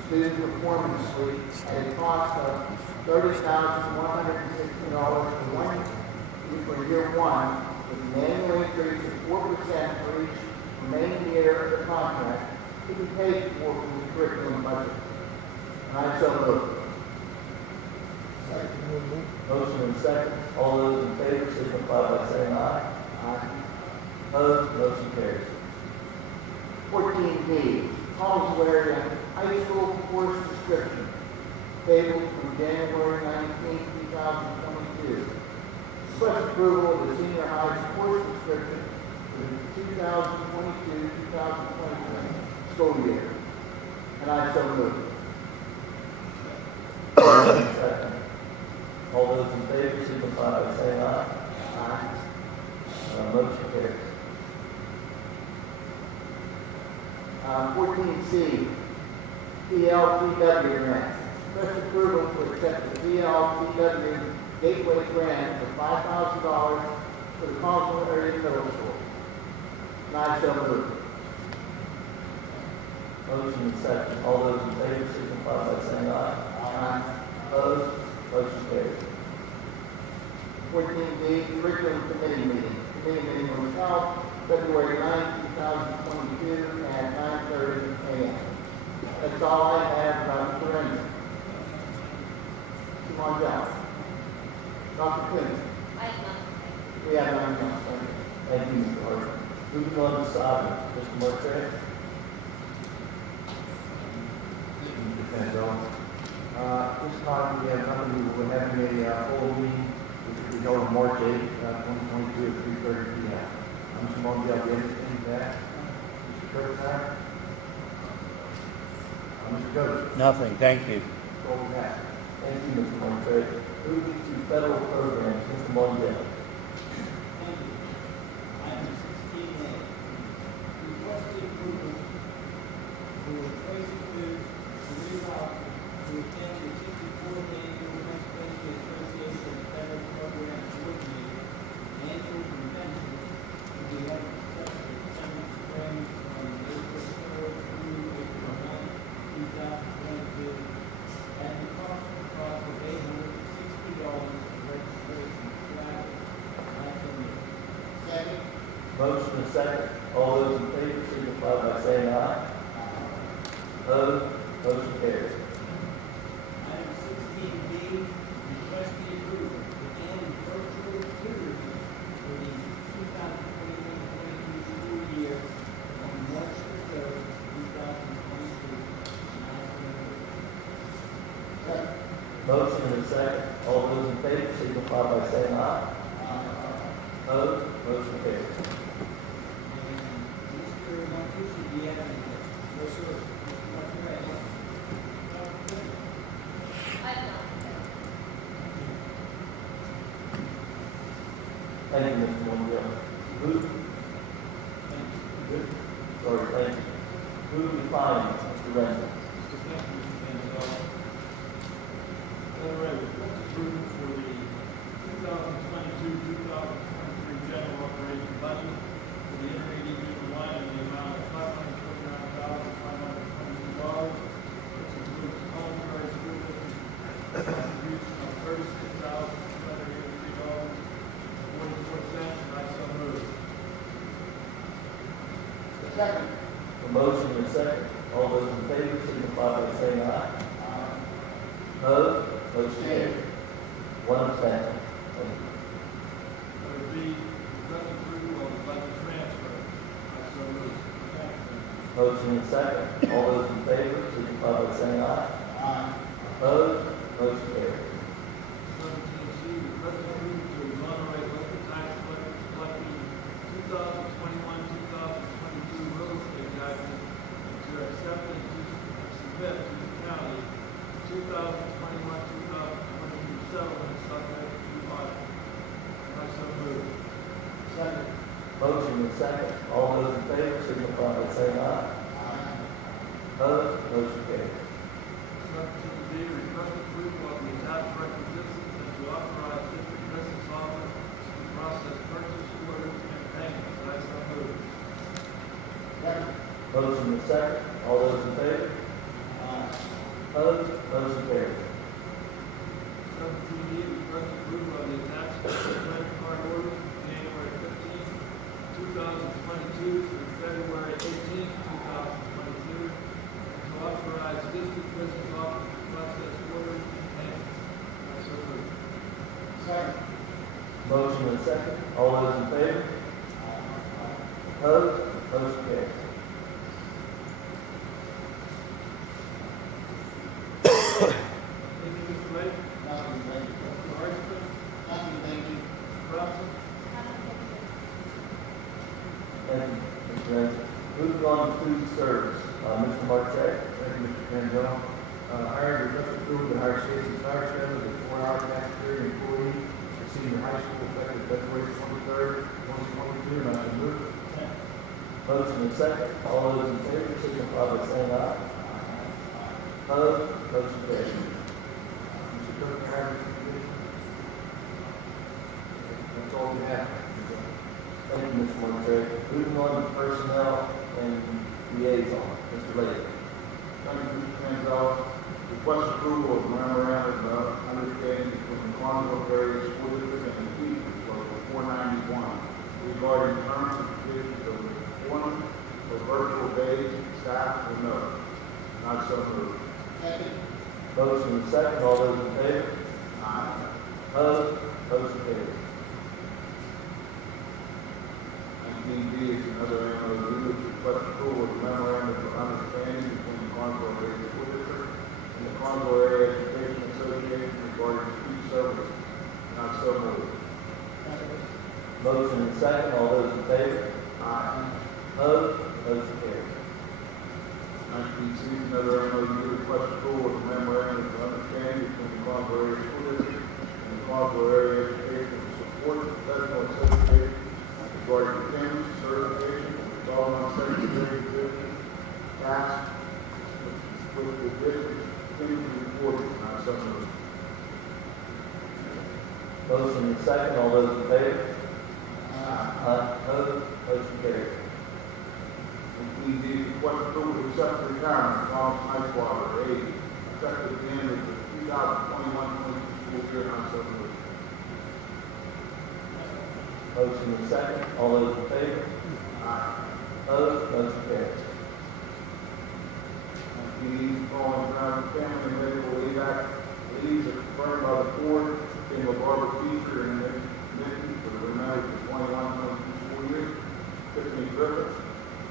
Student Performance Suite at a cost of $30,160 for year 1, with an annual increase of 4% for each remaining year of the contract to be paid for from the curriculum budget. And I so move. Motion and second. All those in favor signify by saying aye. Aye. Opposed? Motion carries. 14B, Collinsville Area High School course description, tabled from January 19, 2022. Request approval of the senior high course description for the 2022-2023 school year. And I so move. Second. All those in favor signify by saying aye. Aye. Motion carries. 14C, PLTW grant. Request approval to accept the PLTW Gateway grant for $5,000 for the Collinsville Area Middle School. And I so move. Motion and second. All those in favor signify by saying aye. Aye. Opposed? Motion carries. 14D, Curriculum Committee meeting. Committee meeting was held February 9, 2022 at 9:30 a.m. That's all I have about Mr. Renzi. Come on down. Dr. Quinn. We have none down. Thank you, Mr. Harden. Moving on to Simon. Mr. Martre. This time we have nothing. We will have a full meeting, which will be held on March 8, 2022 at 3:30 p.m. Mr. Montiel, do you have anything to add? Mr. Kurtzman? Mr. Coates? Nothing, thank you. That's all we have. Thank you, Mr. Montre. Moving to federal programs, Mr. Montiel. Item 16A, request the approval for Tracy Foods to reroute to attend the 64th Annual Pennsylvania Association of Federal Program Coordinator Annual Convention to be held successfully December spring from April 4 through April 9, 2022, at the cost of $860 for registration travel. Second. Motion and second. All those in favor signify by saying aye. Opposed? Motion carries. Item 16B, request the approval to end virtual tutoring for the 2021-22 school year on March 3rd, 2022. Motion and second. All those in favor signify by saying aye. Opposed? Motion carries. Mr. Martucci, do you have anything? No, sir. Mr. Martinez? Thank you, Mr. Montiel. Move. Good. Sorry, thank you. Move to finance, Mr. Renzi. All right, request approval for the 2022-2023 general operating budget for the intermediate line in the amount of $549,522. This includes Collinsville School District contribution of $36,283.44, and I so move. Second. A motion and a second. All those in favor signify by saying aye. Opposed? Motion carries. One abstention. Thank you. Would be request approval of the budget transfer. I so move. Motion and second. All those in favor signify by saying aye. Opposed? Motion carries. 17C, request approval to exonerate local tax collectors collecting 2021-2022 real estate taxes and to accept and to submit to the county 2021-2022 settlement subject to audit. I so move. Second. Motion and second. All those in favor signify by saying aye. Opposed? Motion carries. 17B, request approval of the attached requisitions and to authorize district business office to process purchase orders and payments. I so move. Motion is second. All those in favor? Opposed? Motion carries. 17E, request approval of the attached credit card orders from January 15th, 2022 through February 18th, 2022, to authorize district business office to process orders and payment. So moved. Second. Motion is second. All those in favor? Opposed? Motion carries. Thank you, Mr. Lake. Nothing, thank you. Mr. Archibald. Nothing, thank you. Mr. Robinson. Thank you, Mr. Renzi. Moving on to food service, Mr. Marquardt. Thank you, Mr. Canzone. Hire request approval to hire Stacy Firestone as a 4-hour cafeteria employee at senior high school effective February 23rd, 2022, and I so move. Motion is second. All those in favor, signify by saying aye. Opposed? Motion carries. Mr. Cook, hire Mr. Commissioner. That's all we have. Thank you, Mr. Marquardt. Moving on to personnel and liaison, Mr. Lake. Thank you, Mr. Manzel. Request approval of memorandum of understanding between the Conroe Area School District and the teachers local 491 regarding terms and conditions of employment for virtual days, staff, or no. Not so moved. Motion is second. All those in favor? Aye. Opposed? Motion carries. 19B is another MOU, which requests approval of memorandum of understanding between the Conroe Area School District and the Conroe Area Education Association regarding speech service. Not so moved. Motion is second. All those in favor? Aye. Opposed? Motion carries. 19C is another MOU, request approval of memorandum of understanding between the Conroe Area School District and the Conroe Area Education Support Professional Association regarding attendance, certification, and following secretary position, tasks with the district continuing reporting. Not so moved. Motion is second. All those in favor? Opposed? Motion carries. ED, request approval to accept the retirement of Thomas Nightwater, age, effective at the end of the 2021-22 school year. Not so moved. Motion is second. All those in favor? Opposed? Motion carries. ED, following ground family and medical leave act, leaves are confirmed by the board, being a barber teacher and Nikki for the remainder of the 21-22 school year. Tiffany Griffith,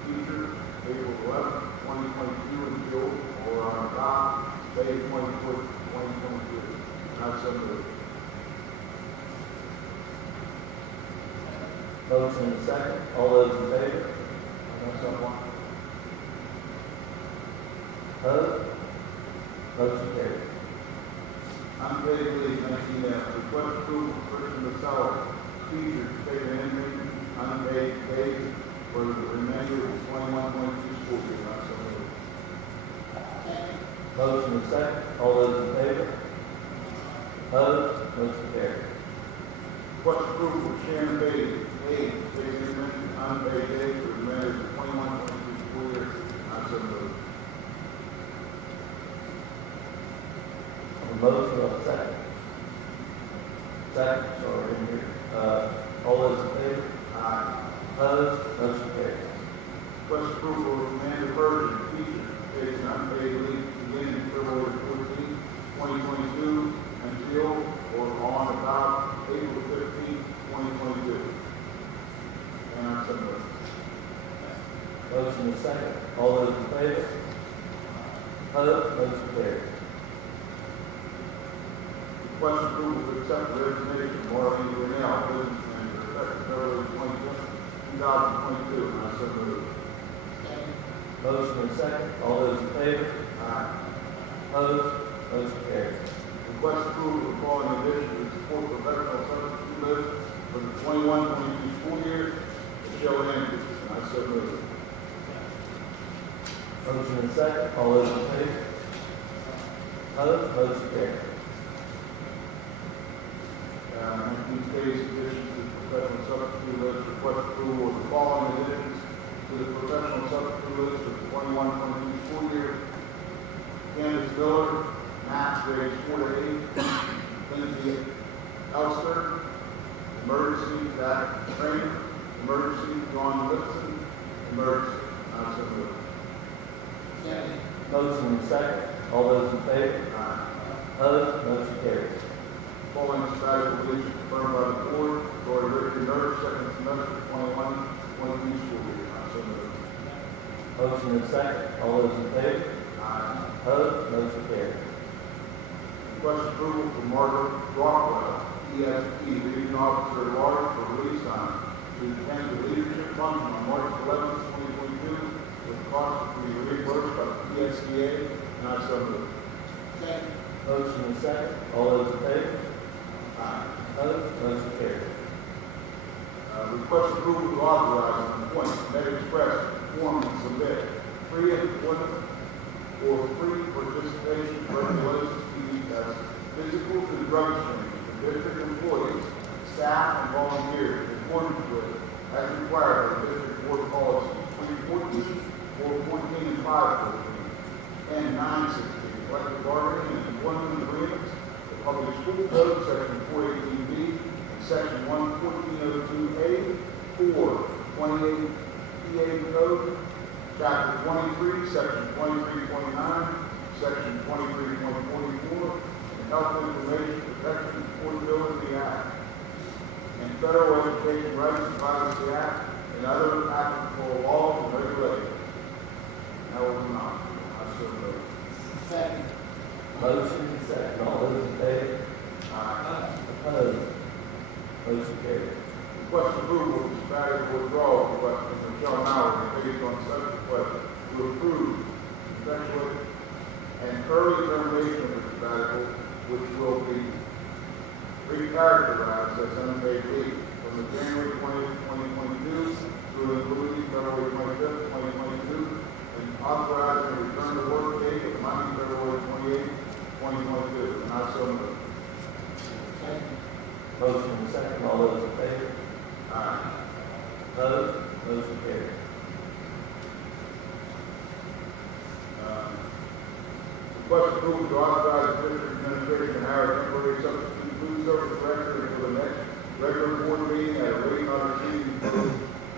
teacher, April 11th, 2022 until or on about May 24th, 2022. Not so moved. Motion is second. All those in favor? Opposed? Motion carries. Unpaid leave, 19F, request approval for Christian Vasella, teacher, to take an inmate unpaid days for the remainder of the 21-22 school year. Not so moved. Motion is second. All those in favor? Opposed? Motion carries. Request approval for Shannon Bailey, age, to take an inmate unpaid days for the remainder of the 21-22 school year. Not so moved. Motion on second. Second, sorry, in here. All those in favor? Opposed? Motion carries. Request approval of Amanda Virgin, teacher, taking unpaid leave beginning February 14th, 2022 until or on about April 15th, 2022. And I'm so moved. Motion is second. All those in favor? Opposed? Motion carries. Request approval to accept the resignation of Maureen Grinnell, business manager, effective February 25th, 2022. And I'm so moved. Motion is second. All those in favor? Opposed? Motion carries. Request approval of the following additions to support professional substitute list for the 21-22 school year. Michelle Andrews. And I so moved. Motion is second. All those in favor? Opposed? Motion carries. 19 days additions to the professional substitute list. Request approval of the following additions to the professional substitute list for the 21-22 school year. Candace Miller, math grades 4 to 8. Lindsay Elster, emergency, Zach Trainer, emergency, John Lipson, emergency. So moved. Motion and second. All those in favor? Opposed? Motion carries. Following sabbatical leave confirmed by the board, Lori Ricky Nurse, second semester, 21-22 school year. So moved. Motion and second. All those in favor? Opposed? Motion carries. Request approval for Margaret Rockwell, ESP, Regional Officer at Large, for release time to attend the leadership function on March 11, 2022, with cost to be reimbursed by the PSCA, and I so move. Motion and second. All those in favor? Opposed? Motion carries. Request approval to authorize and appoint Med Express to form and submit free employment or free participation regulations as physical to drug screening for district employees, staff, and volunteers in accordance with, as required by district board policies 314, 414, and 514, and 916, collective bargaining and employment agreements, the public school code, section 418B, and section 11402A, 428 PA code, chapter 23, section 2329, section 23.44, and Health Information Protection and Portability Act, and Federal Education Rights and Privacy Act, and other applicable laws and regulations. That was not. I so moved. Second. Motion and second. All those in favor? Opposed? Motion carries. Request approval of sabbatical withdrawal request from Michelle Mauer based on such request to approve, effectuate, and early termination of the sabbatical, which will be recharacterized as unpaid leave from the January 20th, 2022 through including February 25th, 2022, and authorizing a return to work date of Monday, February 28th, 2022. And I so move. Motion and second. All those in favor? Opposed? Motion carries. Request approval to authorize the district administration to hire a temporary substitute food service director for the next regular board meeting at a rate not exceeding the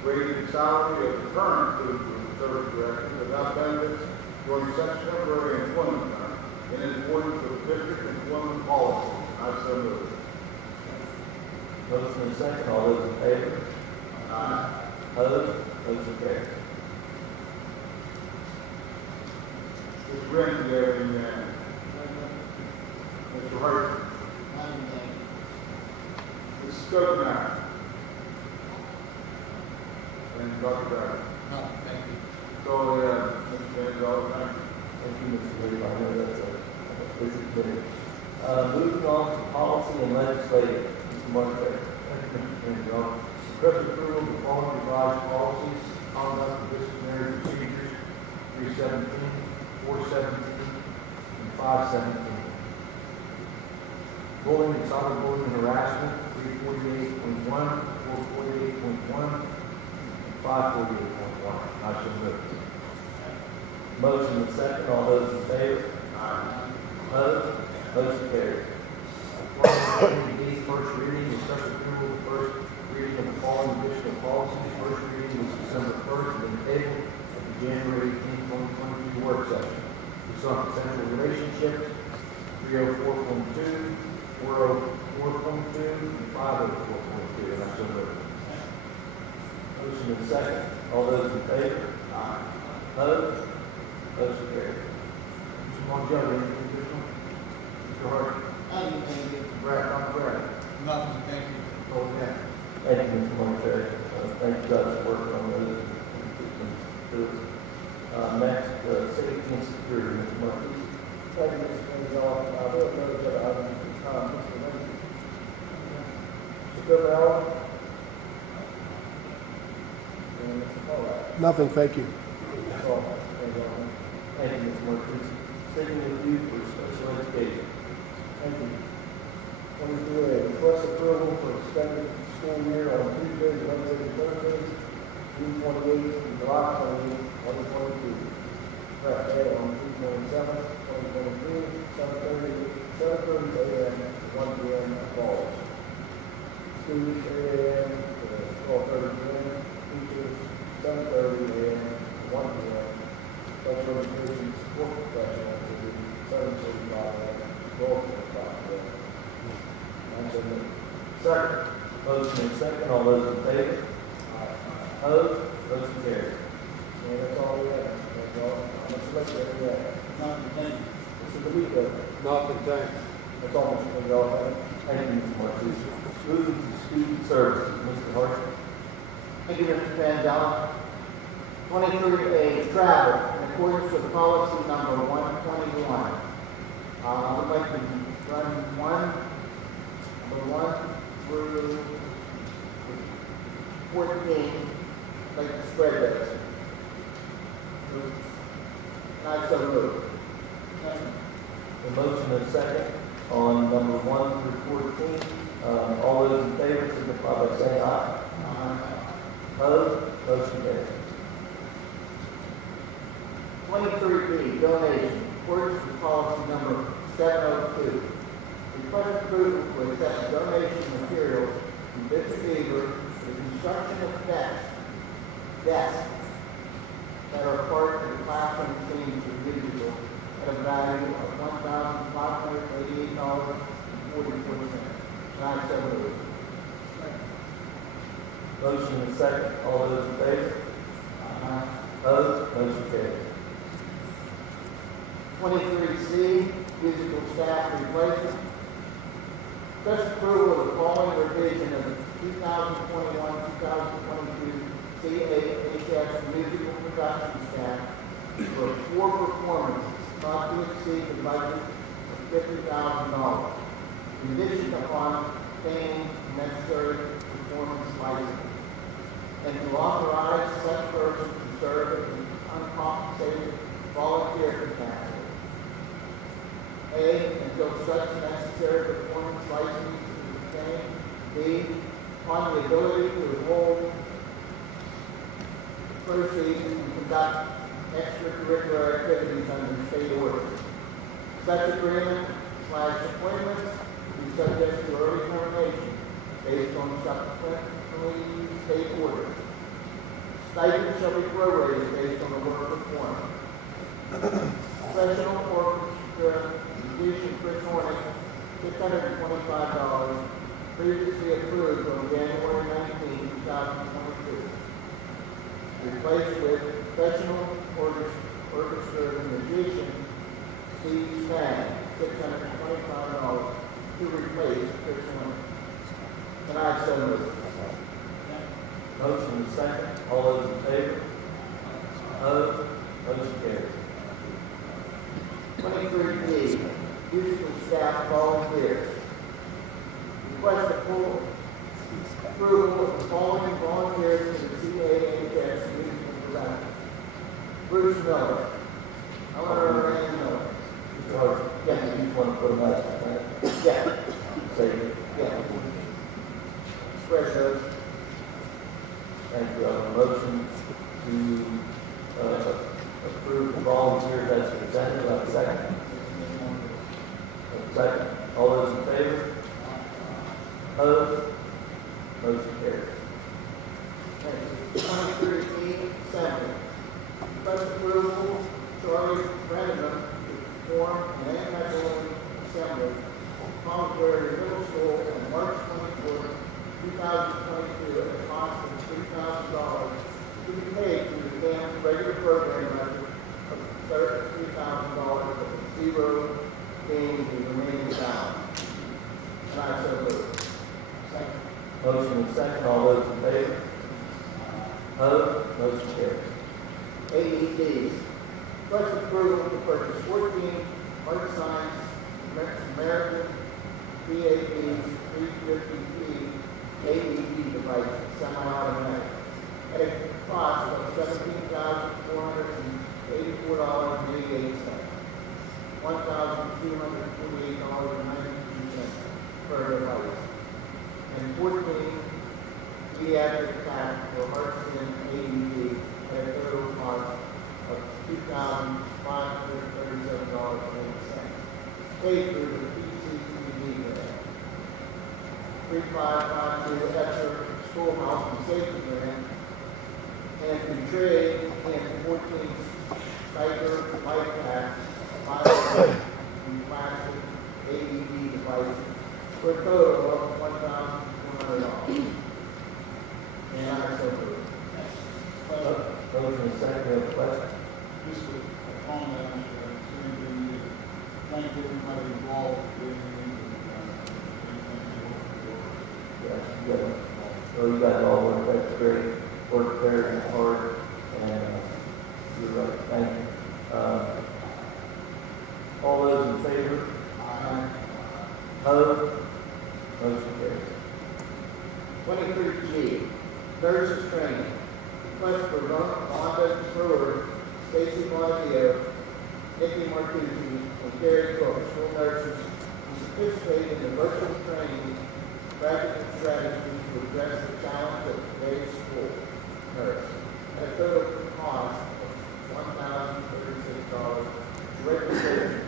rated salary of the current food service director without benefits during such temporary employment term in accordance with district employment policy. I so move. Motion and second. All those in favor? Opposed? Motion carries. Mr. Renton, Mr. Hurt. Mrs. Stokemeyer. And Dr. Bradley. No, thank you. So, Mr. Van thank you. Thank you, Mr. Lee. I know that's a busy committee. Moving on to policy and legislative. Mr. Mark. Request approval of the following revised policies, conduct and disciplinary procedures, 317, 417, and 517. Bullying and cyberbullying and harassment, 348.1, 448.1, and 548.1. I shall move. Motion and second. All those in favor? Opposed? Motion carries. First reading, request approval of the first reading of the following additional policies. First reading was December 1st, and then tabled at the January 18, 2022 work session. Pursuant to central relationships, 304.2, 404.2, and 504.2, and I so move. Motion and second. All those in favor? Opposed? Motion carries. Mr. Mongello, anything additional? Mr. Hart? Thank you. Dr. Brad? Nothing, thank you. Okay. Thank you, Mr. Monterey. Thank you guys for working on those. Next, safety and security, Mr. Marquis. Thank you, Mr. Gonzalez. I will note that item at this time, Mr. Lindsey. Mr. Goodell. And Mr. Pollak. Nothing, thank you. Thank you, Mr. Marquis. Sitting with you for special education. Thank you. 23A, request approval for extended school year on Tuesdays, Wednesdays, and Thursdays, June 28th to July 28th, 2022. Press A on June 27th, 2022, 7:30 a.m. to 1 p.m. at Falls. Students 8 a.m. to 12:30 p.m. Teachers 7:30 a.m. to 1 p.m. Special education support professionals will be 7:45 a.m. to 12:45 p.m. And so moved. Second. Motion is second. All those in favor? Opposed? Motion carries. And that's all we have. That's all. Mr. Lecter, we have. Nothing, thank you. Mr. DeVito. Nothing, thanks. That's all, Mr. Gonzalez. Thank you, Mr. Martucci. Moving to student services, Mr. Hart. Thank you, Mr. Van Dalen. 23A, travel, in accordance with policy number 121. I would like to run number 1 through 14, like to spread those. Not so moved. The motion is second on number 1 through 14. All those in favor signify by saying aye. Opposed? Motion carries. 23B, donation, accordance with policy number 702. Request approval to accept donation materials from Bishop Eager for the construction of desks that are part of the classroom scenes for musical at a value of $1,588.44. Nine so moved. Motion is second. All those in favor? Opposed? Motion carries. 23C, musical staff replacement. Request approval of the following revision of the 2021-2022 CAHS musical production staff for 4 performances, not to exceed the budget of $50,000, conditioned upon obtaining necessary performance license, and to authorize such person to serve as an uncompensated volunteer capacity. A, until such necessary performance license is obtained. B, upon the ability to hold proceeds and conduct extracurricular activities under state orders. Such agreement / appointments will be subject to early termination based on subsequently state orders. Stipend shall be prorated based on the work performed. Professional orchestra musician Chris Hornick, $625, previously approved on January 19, 2022. Replaced with professional orchestra musician Steve Spang, $625, to replace Chris Hornick. And I so move. Motion is second. All those in favor? Opposed? Motion carries. 23D, musical staff volunteers. Request approval of the following volunteers to the CAHS musical production. Bruce Miller. Eleanor Rand Miller. Mr. Hart, you just want to put them out, right? Yeah. Say it. Yeah. Spread those. Thank you. I have a motion to approve the volunteers as presented. Do I have a second? Second. All those in favor? Opposed? Motion carries. 23E, assembly. Request approval, Charlie Brennan to form an anti-bullying assembly at Palmquary Middle School on March 24, 2022 at a cost of $3,000 to be paid through the camp's regular program budget of $33,000, with zero being the remaining balance. And I so move. Second. Motion is second. All those in favor? Opposed? Motion carries. AEDs. Request approval to purchase 14 Art Science American PADs 350P AED devices, semi-automatic, at a cost of $17,484.88, $1,248.92 per device, and 14 pediatric pack for Heartland AED pay for the PCTV grant. 3552 Exeter Schoolhouse and Safety Grant, and to trade in 14 Stryker life packs, 5 plastic AED devices, for a total of $1,100. And I so moved. Motion is second, we have a question. Just a comment, thank everybody involved in Yes, you got it. So you guys all work, that's great, work very hard, and you're right, thank you. All those in favor? Aye. Opposed? Motion carries. 23G, nurses training. Request for Rhonda Brewer, Stacy Montiel, Nikki Martucci, and Carrie Cook, school nurses, to participate in the virtual training practical strategies to address the challenge of today's school nurse at a total cost of $1,036 registration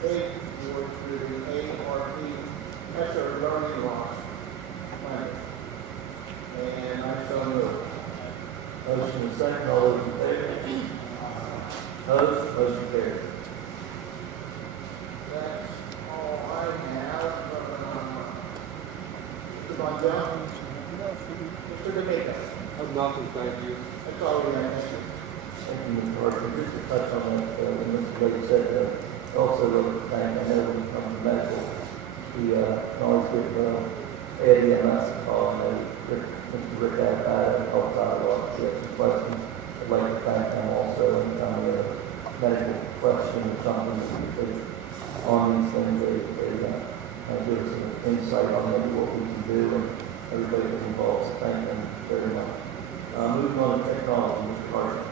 paid for through the ARP Extra Learning Loss Plan. And I so move. Motion is second, all those in favor? Opposed? Motion carries. That's all I have. Mr. Bonjel? Mr. Dominguez? I have nothing, thank you. That's all we have. Thank you, Mr. Hartman. Just to touch on that, when Mr. Blake said, also, thank, I know when it comes to medical, we can always give Eddie and us a call, and Mr. Rick Adams helps out a lot. If you have some questions, I'd like to thank him also. Anytime we have a medical question or something, on these things, they give us some insight on maybe what we can do, and everybody that's involved. So thank them very much. Moving on to technology, Mr. Carter.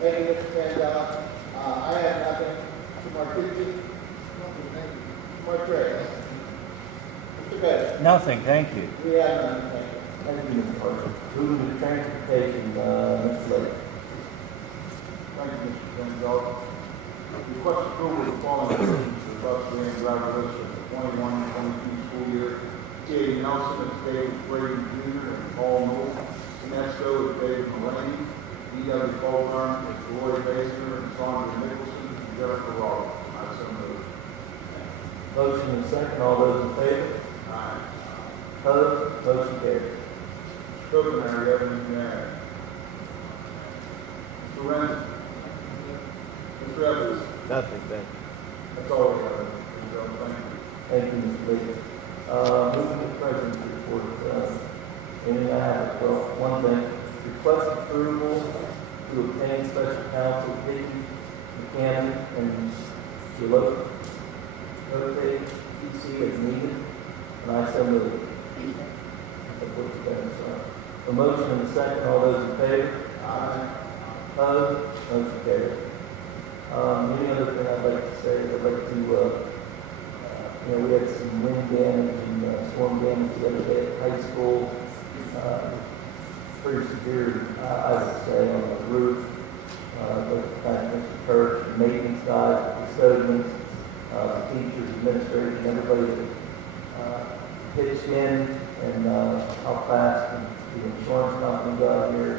Thank you, Mr. Mandela. I have nothing. Mr. Martucci? Martrey? Mr. Betts? Nothing, thank you. We have nothing. Thank you. Thank you, Mr. Carter. Moving to transportation, Mr. Lake. Thank you, Mr. Gonzalez. Request approval of the following positions for bus van driver list for the 21-22 school year. T.A. Nelson is David Brady Jr. and Paul Knoll. Sinesco is David Mulaney. D.W. Colburn is Roy Baser and Sandra Nicholson and Jennifer Roberts. I so move. Motion is second. All those in favor? Aye. Opposed? Motion carries. Extraordinary revenue there. Mr. Renton? Mr. Evans? Nothing, thank you. That's all we have. Thank you. Thank you, Mr. Lee. Moving to the President's report. Anything I have, well, one thing. Request approval to obtain special counsel Vicky Buchanan and Jalote PC as needed. And I so move. A motion and a second. All those in favor? Aye. Opposed? Motion carries. The other thing I'd like to say is I'd like to, we had some wind damage and storm damage the other day at high school. Pretty severe, I would say, on the roof. Thank Mr. Kirk, the maintenance guys, custodians, teachers, administrators, everybody that pitched in, and how fast the insurance company got here,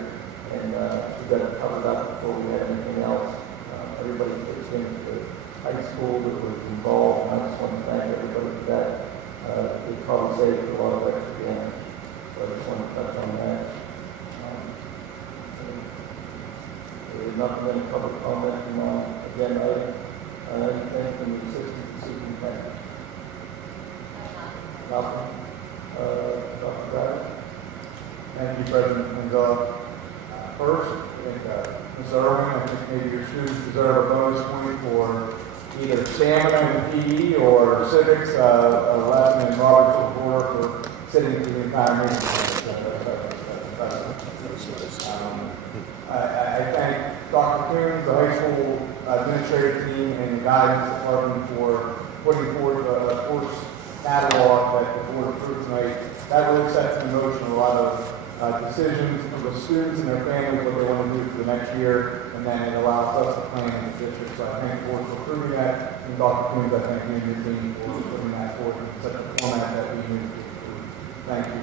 and we got it covered up before we had anything else. Everybody pitched in at the high school that was involved, and I just want to thank everybody for that. It probably saved a lot of extra damage, so I just want to touch on that. There's nothing in the public comment from my agenda item. Anything from the assistant superintendent? Nothing. Dr. Bradley? Thank you, President Gonzalez. First, I think Ms. Irwin, I think maybe your students deserve a bonus point for either stamina in PE or civics. Last name Robert's report for sitting through the entire meeting. I thank Dr. Coons, the high school administrative team, and the guidance department for putting forth a course catalog that the board approved tonight. That really sets in motion a lot of decisions for the students and their families, what they want to do for the next year, and then it allows us to plan in the district. So I thank the board for approving that, and Dr. Coombs, I thank you and your team for putting that forward in such a format that we knew. Thank you.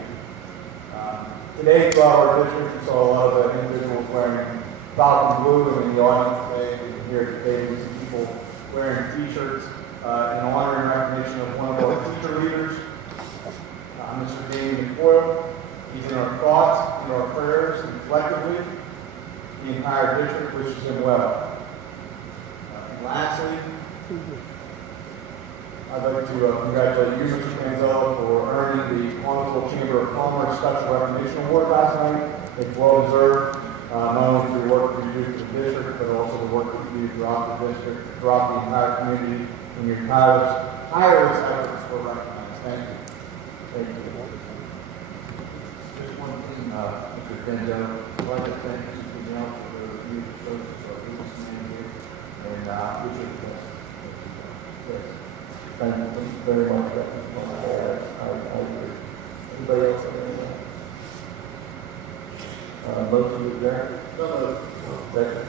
Today, throughout our district, we saw a lot of individuals wearing Falcon blue, and in the audience today, we can hear today, we see people wearing T-shirts in honor and recognition of one of our teacher leaders, Mr. Damien McCoy. He's in our thoughts, in our prayers, and collectively, the entire district wishes him well. And lastly, I'd like to congratulate you, Mr. Manzella, for earning the Connellsville Chamber of Commerce Special Recognition Award last night. It's well deserved, not only for your work that you do for the district, but also the work that you do throughout the district, throughout the entire community, and your tireless efforts were recognized. Thank you. Thank you. Just one thing, Mr. Denzo, I'd like to thank Mr. Pinell for the review of service for our business manager, and wish you the best. Yes. Thank you very much. I agree. Anybody else have anything? Motion to adjourn? Second.